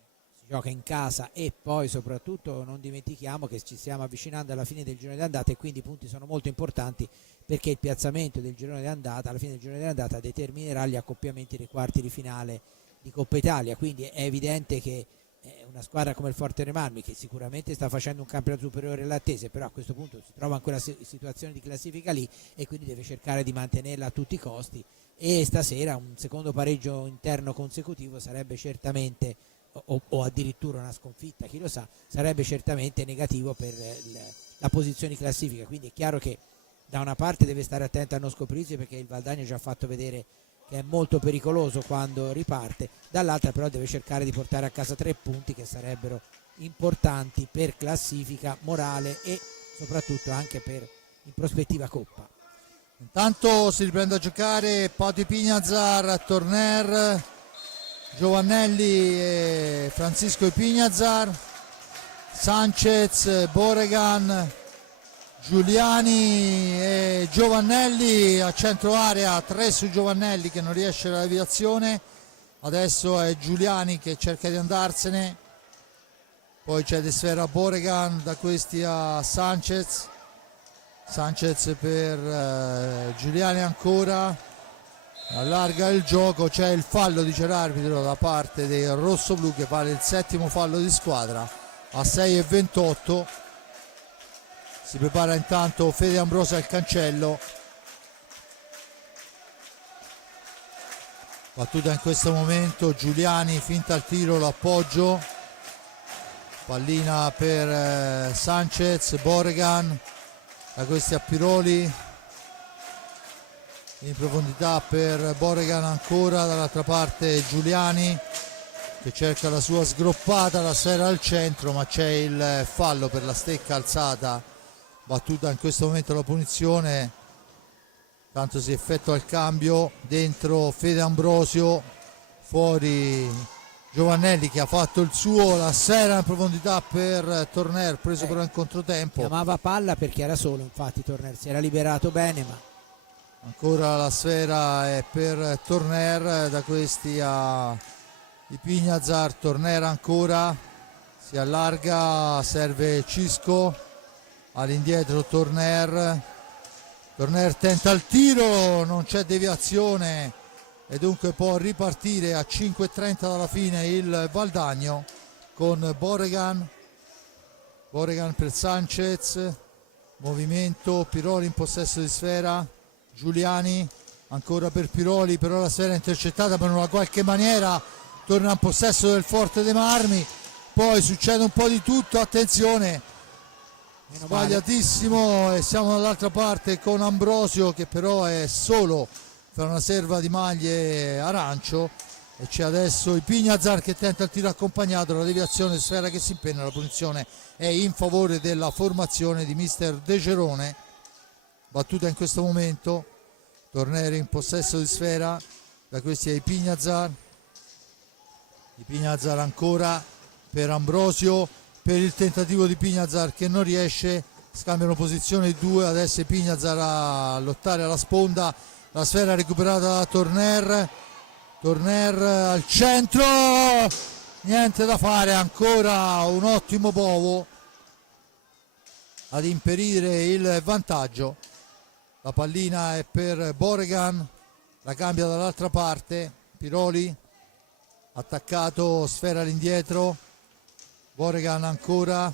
gioca in casa, e poi soprattutto non dimentichiamo che ci stiamo avvicinando alla fine del girone di andata e quindi i punti sono molto importanti, perché il piazzamento del girone di andata, alla fine del girone di andata, determinerà gli accoppiamenti dei quarti di finale di Coppa Italia. Quindi è evidente che una squadra come il Forte dei Marmi, che sicuramente sta facendo un campionato superiore all'attese, però a questo punto si trova in quella situazione di classifica lì e quindi deve cercare di mantenerla a tutti i costi, e stasera un secondo pareggio interno consecutivo sarebbe certamente, o addirittura una sconfitta, chi lo sa, sarebbe certamente negativo per la posizione di classifica. Quindi è chiaro che da una parte deve stare attento a non scoprirsi, perché il Valdagno ci ha fatto vedere che è molto pericoloso quando riparte, dall'altra però deve cercare di portare a casa 3 punti che sarebbero importanti per classifica, morale e soprattutto anche per in prospettiva Coppa. Intanto si riprende a giocare Pati Pignazar, Torner, Giovannelli e Francisco Pignazar, Sanchez, Boregan, Giuliani e Giovannelli a centro area, 3 su Giovannelli che non riesce alla deviazione, adesso è Giuliani che cerca di andarsene, poi c'è De Sfera Boregan, da questi a Sanchez per Giuliani ancora, allarga il gioco, c'è il fallo, dice l'arbitro, da parte dei rossoblù, che vale il 7° fallo di squadra a 6:28. Si prepara intanto Fede Ambrosi al cancello, battuta in questo momento, Giuliani finta il tiro, l'appoggio, pallina per Sanchez, Boregan, da questi a Piroli, in profondità per Boregan ancora, dall'altra parte Giuliani che cerca la sua sgroppata, la sfera al centro, ma c'è il fallo per la stecca alzata, battuta in questo momento la punizione, tanto si effettua il cambio, dentro Fede Ambrosio, fuori Giovannelli che ha fatto il suo, la sfera in profondità per Torner, preso però in controtempo. Chiamava palla perché era solo, infatti Torner si era liberato bene, ma ancora la sfera è per Torner, da questi a Pignazar, Torner ancora, si allarga, serve Cisco, all'indietro Torner tenta il tiro, non c'è deviazione e dunque può ripartire a 5:30 dalla fine il Valdagno con Boregan per Sanchez, movimento, Piroli in possesso di sfera, Giuliani ancora per Piroli, però la sfera è intercettata per una qualche maniera, torna in possesso del Forte dei Marmi, poi succede un po' di tutto, attenzione, sbagliatissimo, e siamo dall'altra parte con Ambrosio che però è solo fra una serva di maglie arancio, e c'è adesso il Pignazar che tenta il tiro accompagnato, la deviazione, sfera che si impenna, la punizione è in favore della formazione di mister De Cerone, battuta in questo momento, Torneri in possesso di sfera, da questi è Pignazar ancora per Ambrosio, per il tentativo di Pignazar che non riesce, scambiano posizione i due, adesso è Pignazar a lottare alla sponda, la sfera recuperata da Torner al centro, niente da fare, ancora un ottimo Bovo ad impedire il vantaggio, la pallina è per Boregan, la cambia dall'altra parte, Piroli attaccato, sfera all'indietro, Boregan ancora,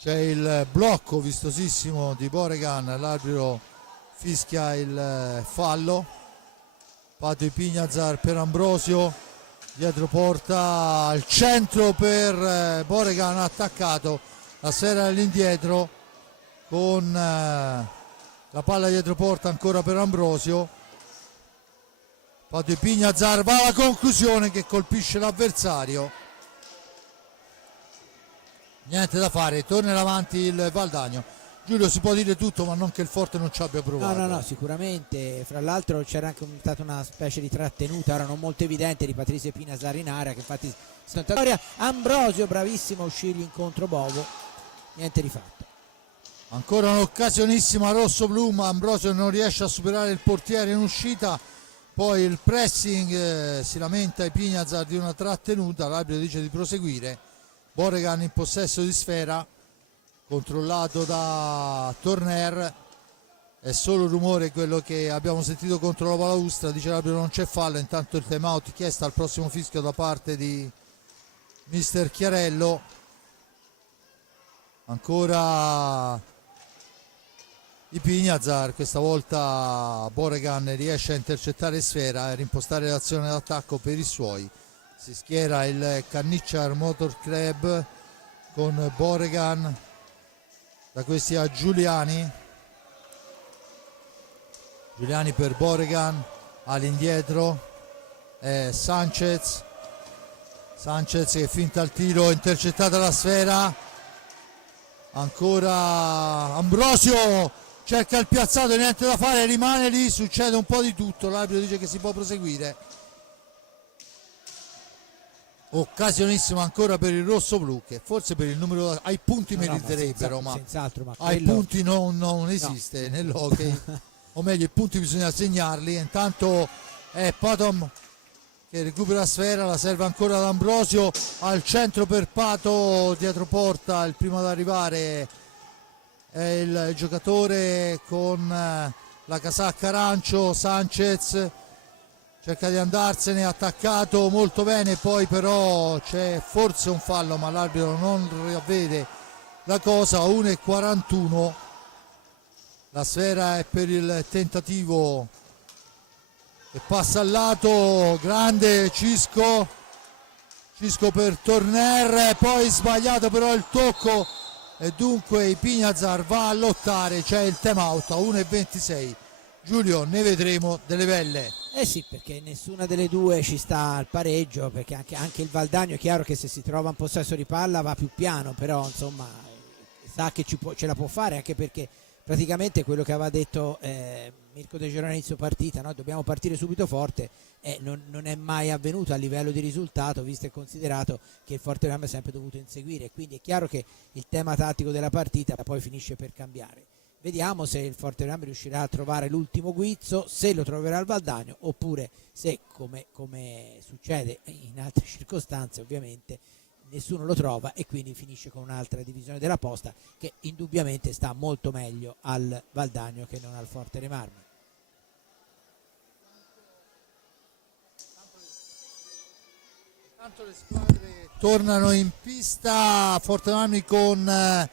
c'è il blocco vistosissimo di Boregan, l'arbitro fischia il fallo, Pati Pignazar per Ambrosio, dietro porta al centro per Boregan, attaccato, la sfera all'indietro con la palla dietro porta ancora per Ambrosio, Poi Pignazar va alla conclusione che colpisce l'avversario. Niente da fare, torna avanti il Valdagno. Giulio, si può dire tutto, ma non che il Forte non ci abbia provato. No, sicuramente. Fra l'altro c'era anche stata una specie di trattenuta, ora non molto evidente, di Patrizio Pignazar in area, che infatti Ambrosio bravissimo a uscirgli incontro Bovo, niente di fatto. Ancora un'occasionissima rosso-blu, ma Ambrosio non riesce a superare il portiere in uscita. Poi il pressing, si lamenta Pignazar di una trattenuta, l'arbitro dice di proseguire. Boregan in possesso di sfera, controllato da Torner, è solo rumore quello che abbiamo sentito contro la balaustra, dice l'arbitro non c'è fallo. Intanto il time out chiesto al prossimo fischio da parte di mister Chiarello. Ancora di Pignazar, questa volta Boregan riesce a intercettare sfera e rimpostare l'azione d'attacco per i suoi. Si schiera il Cannicciar Motor Club con Boregan, da questi a Giuliani per Boregan, all'indietro Sanchez che finta il tiro, intercettata la sfera, ancora Ambrosio cerca il piazzato, niente da fare, rimane lì, succede un po' di tutto, l'arbitro dice che si può proseguire. Occasionissima ancora per il rosso-blu, che forse per il numero ai punti meriterebbero, ma senz'altro, ma ai quello... punti non esiste nell'hockey, o meglio i punti bisogna segnarli. Intanto è Patom che recupera la sfera, la serve ancora ad Ambrosio, al centro per Pato, dietro porta, il primo ad arrivare è il giocatore con la casacca arancio, Sanchez, cerca di andarsene, attaccato molto bene, poi però c'è forse un fallo, ma l'arbitro non ravvede la cosa. 1:41, la sfera è per il tentativo e passa al lato, grande Cisco per Torner, poi sbagliato però il tocco e dunque Pignazar va a lottare, c'è il time out a 1:26. Giulio, ne vedremo delle belle. Sì, perché nessuna delle due ci sta al pareggio, perché anche il Valdagno è chiaro che se si trova in possesso di palla va più piano, però insomma sa che ce la può fare, anche perché praticamente quello che aveva detto Mirko De Girone all'inizio partita, no? Dobbiamo partire subito forte, non è mai avvenuto a livello di risultato, visto e considerato che il Forte Ram è sempre dovuto inseguire, quindi è chiaro che il tema tattico della partita poi finisce per cambiare. Vediamo se il Forte Ram riuscirà a trovare l'ultimo guizzo, se lo troverà il Valdagno, oppure se, come succede in altre circostanze ovviamente, nessuno lo trova e quindi finisce con un'altra divisione della posta, che indubbiamente sta molto meglio al Valdagno che non al Forte dei Marmi. Intanto le squadre tornano in pista, Forte Marmi con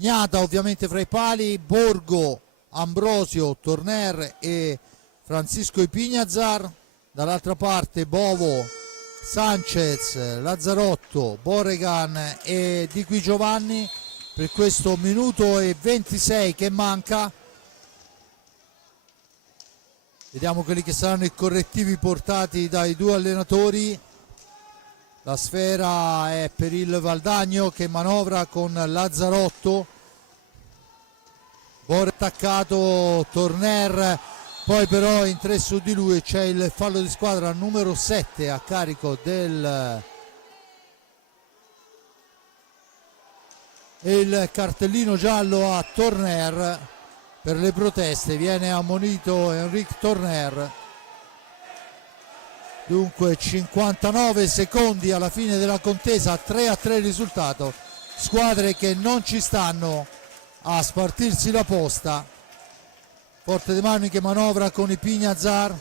Gnata ovviamente fra i pali, Borgo, Ambrosio, Torner e Francisco Pignazar, dall'altra parte Bovo, Sanchez, Lazzarotto, Boregan e Di Qui Giovanni per questo minuto e 26 che manca. Vediamo quelli che saranno i correttivi portati dai due allenatori. La sfera è per il Valdagno che manovra con Lazzarotto, Bore attaccato, Torner, poi però in 3 su di lui c'è il fallo di squadra numero 7 a carico del e il cartellino giallo a Torner per le proteste, viene ammonito Enrique Torner. Dunque 59 secondi alla fine della contesa, 3-3 il risultato, squadre che non ci stanno a spartirsi la posta. Forte dei Marmi che manovra con i Pignazar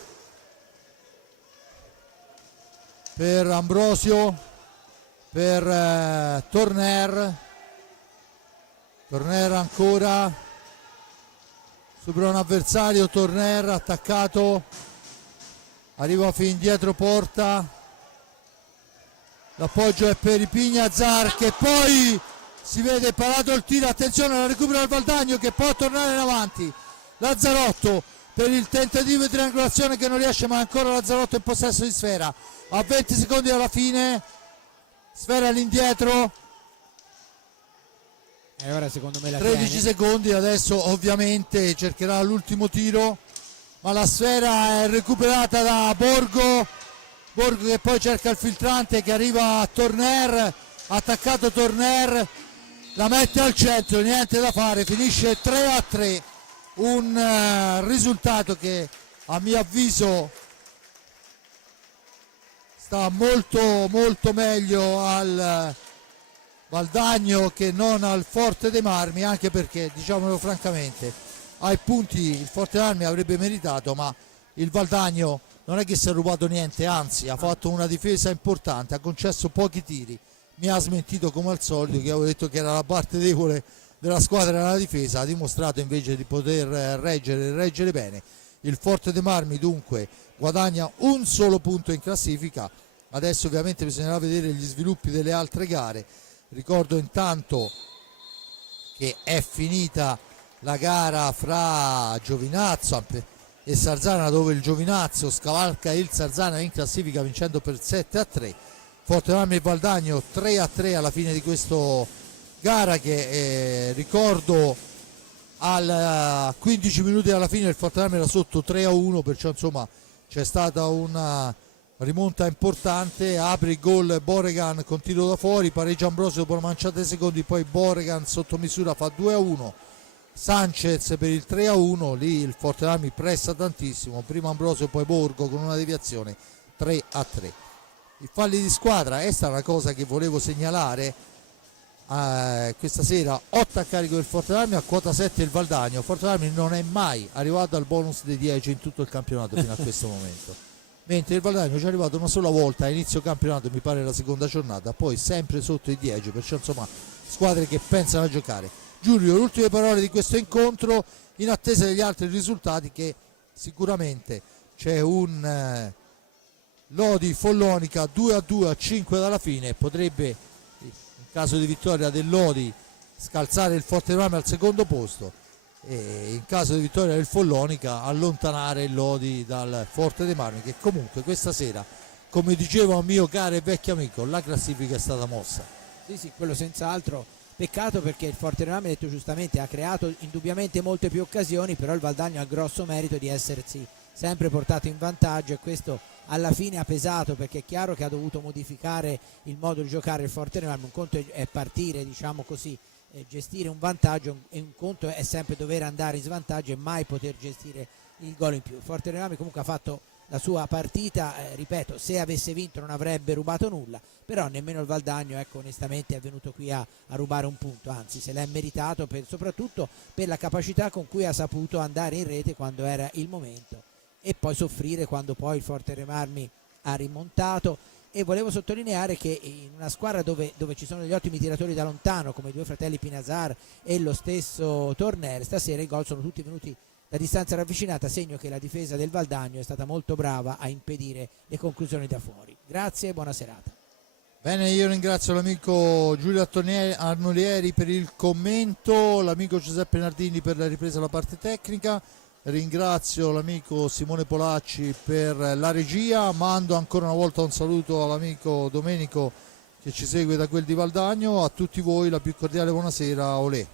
per Ambrosio, per Torner ancora, supera un avversario, Torner attaccato, arriva fin dietro porta, l'appoggio è per i Pignazar che poi si vede parato il tiro, attenzione alla recupera del Valdagno che può tornare in avanti, Lazzarotto per il tentativo di triangolazione che non riesce, ma ancora Lazzarotto in possesso di sfera a 20 secondi alla fine, sfera all'indietro, E ora secondo me la 13 tiene. secondi, adesso ovviamente cercherà l'ultimo tiro, ma la sfera è recuperata da Borgo che poi cerca il filtrante, che arriva a Torner, attaccato Torner, la mette al centro, niente da fare, finisce 3-3, un risultato che a mio avviso sta molto meglio al Valdagno che non al Forte dei Marmi, anche perché, diciamolo francamente, ai punti il Forte dei Marmi avrebbe meritato, ma il Valdagno non è che si è rubato niente, anzi ha fatto una difesa importante, ha concesso pochi tiri, mi ha smentito come al solito che avevo detto che era la parte debole della squadra nella difesa, ha dimostrato invece di poter reggere bene. Il Forte dei Marmi dunque guadagna un solo punto in classifica, adesso ovviamente bisognerà vedere gli sviluppi delle altre gare. Ricordo intanto che è finita la gara fra Giovinazzo e Sarzana, dove il Giovinazzo scavalca il Sarzana in classifica vincendo per 7-3. Forte Marmi e Valdagno 3-3 alla fine di questa gara che ricordo a 15 minuti alla fine il Forte Marmi era sotto 3-1, perciò insomma c'è stata una rimonta importante. Apre il gol Boregan con tiro da fuori, pareggia Ambrosio dopo una manciata di secondi, poi Boregan sotto misura fa 2-1, Sanchez per il 3-1, lì il Forte Marmi pressa tantissimo, prima Ambrosio poi Borgo con una deviazione, 3-3. I falli di squadra, questa è una cosa che volevo segnalare, questa sera 8 a carico del Forte Marmi, a quota 7 il Valdagno. Forte Marmi non è mai arrivato al bonus dei 10 in tutto il campionato fino a questo momento, mentre il Valdagno ci è arrivato una sola volta a inizio campionato, mi pare la seconda giornata, poi sempre sotto i 10, perciò insomma squadre che pensano a giocare. Giulio, le ultime parole di questo incontro in attesa degli altri risultati, che sicuramente c'è un Lodi Follonica 2-2 a 5 dalla fine, potrebbe in caso di vittoria del Lodi scalzare il Forte Marmi al secondo posto e in caso di vittoria del Follonica allontanare il Lodi dal Forte dei Marmi, che comunque questa sera, come dicevo a un mio caro e vecchio amico, la classifica è stata mossa. Sì, quello senz'altro. Peccato perché il Forte dei Marmi, detto giustamente, ha creato indubbiamente molte più occasioni, però il Valdagno ha il grosso merito di essersi sempre portato in vantaggio, e questo alla fine ha pesato, perché è chiaro che ha dovuto modificare il modo di giocare il Forte dei Marmi. Un conto è partire, diciamo così, gestire un vantaggio, e un conto è sempre dover andare in svantaggio e mai poter gestire il gol in più. Il Forte dei Marmi comunque ha fatto la sua partita, ripeto, se avesse vinto non avrebbe rubato nulla, però nemmeno il Valdagno, ecco, onestamente è venuto qui a rubare un punto, anzi se l'è meritato, soprattutto per la capacità con cui ha saputo andare in rete quando era il momento e poi soffrire quando poi il Forte dei Marmi ha rimontato. E volevo sottolineare che in una squadra dove ci sono degli ottimi tiratori da lontano come i due fratelli Pinazar e lo stesso Torner, stasera i gol sono tutti venuti da distanza ravvicinata, segno che la difesa del Valdagno è stata molto brava a impedire le conclusioni da fuori. Grazie e buona serata. Bene, io ringrazio l'amico Giulio Arnolieri per il commento, l'amico Giuseppe Nardini per la ripresa della parte tecnica, ringrazio l'amico Simone Polacci per la regia, mando ancora una volta un saluto all'amico Domenico che ci segue da quel di Valdagno, a tutti voi la più cordiale buonasera, olè.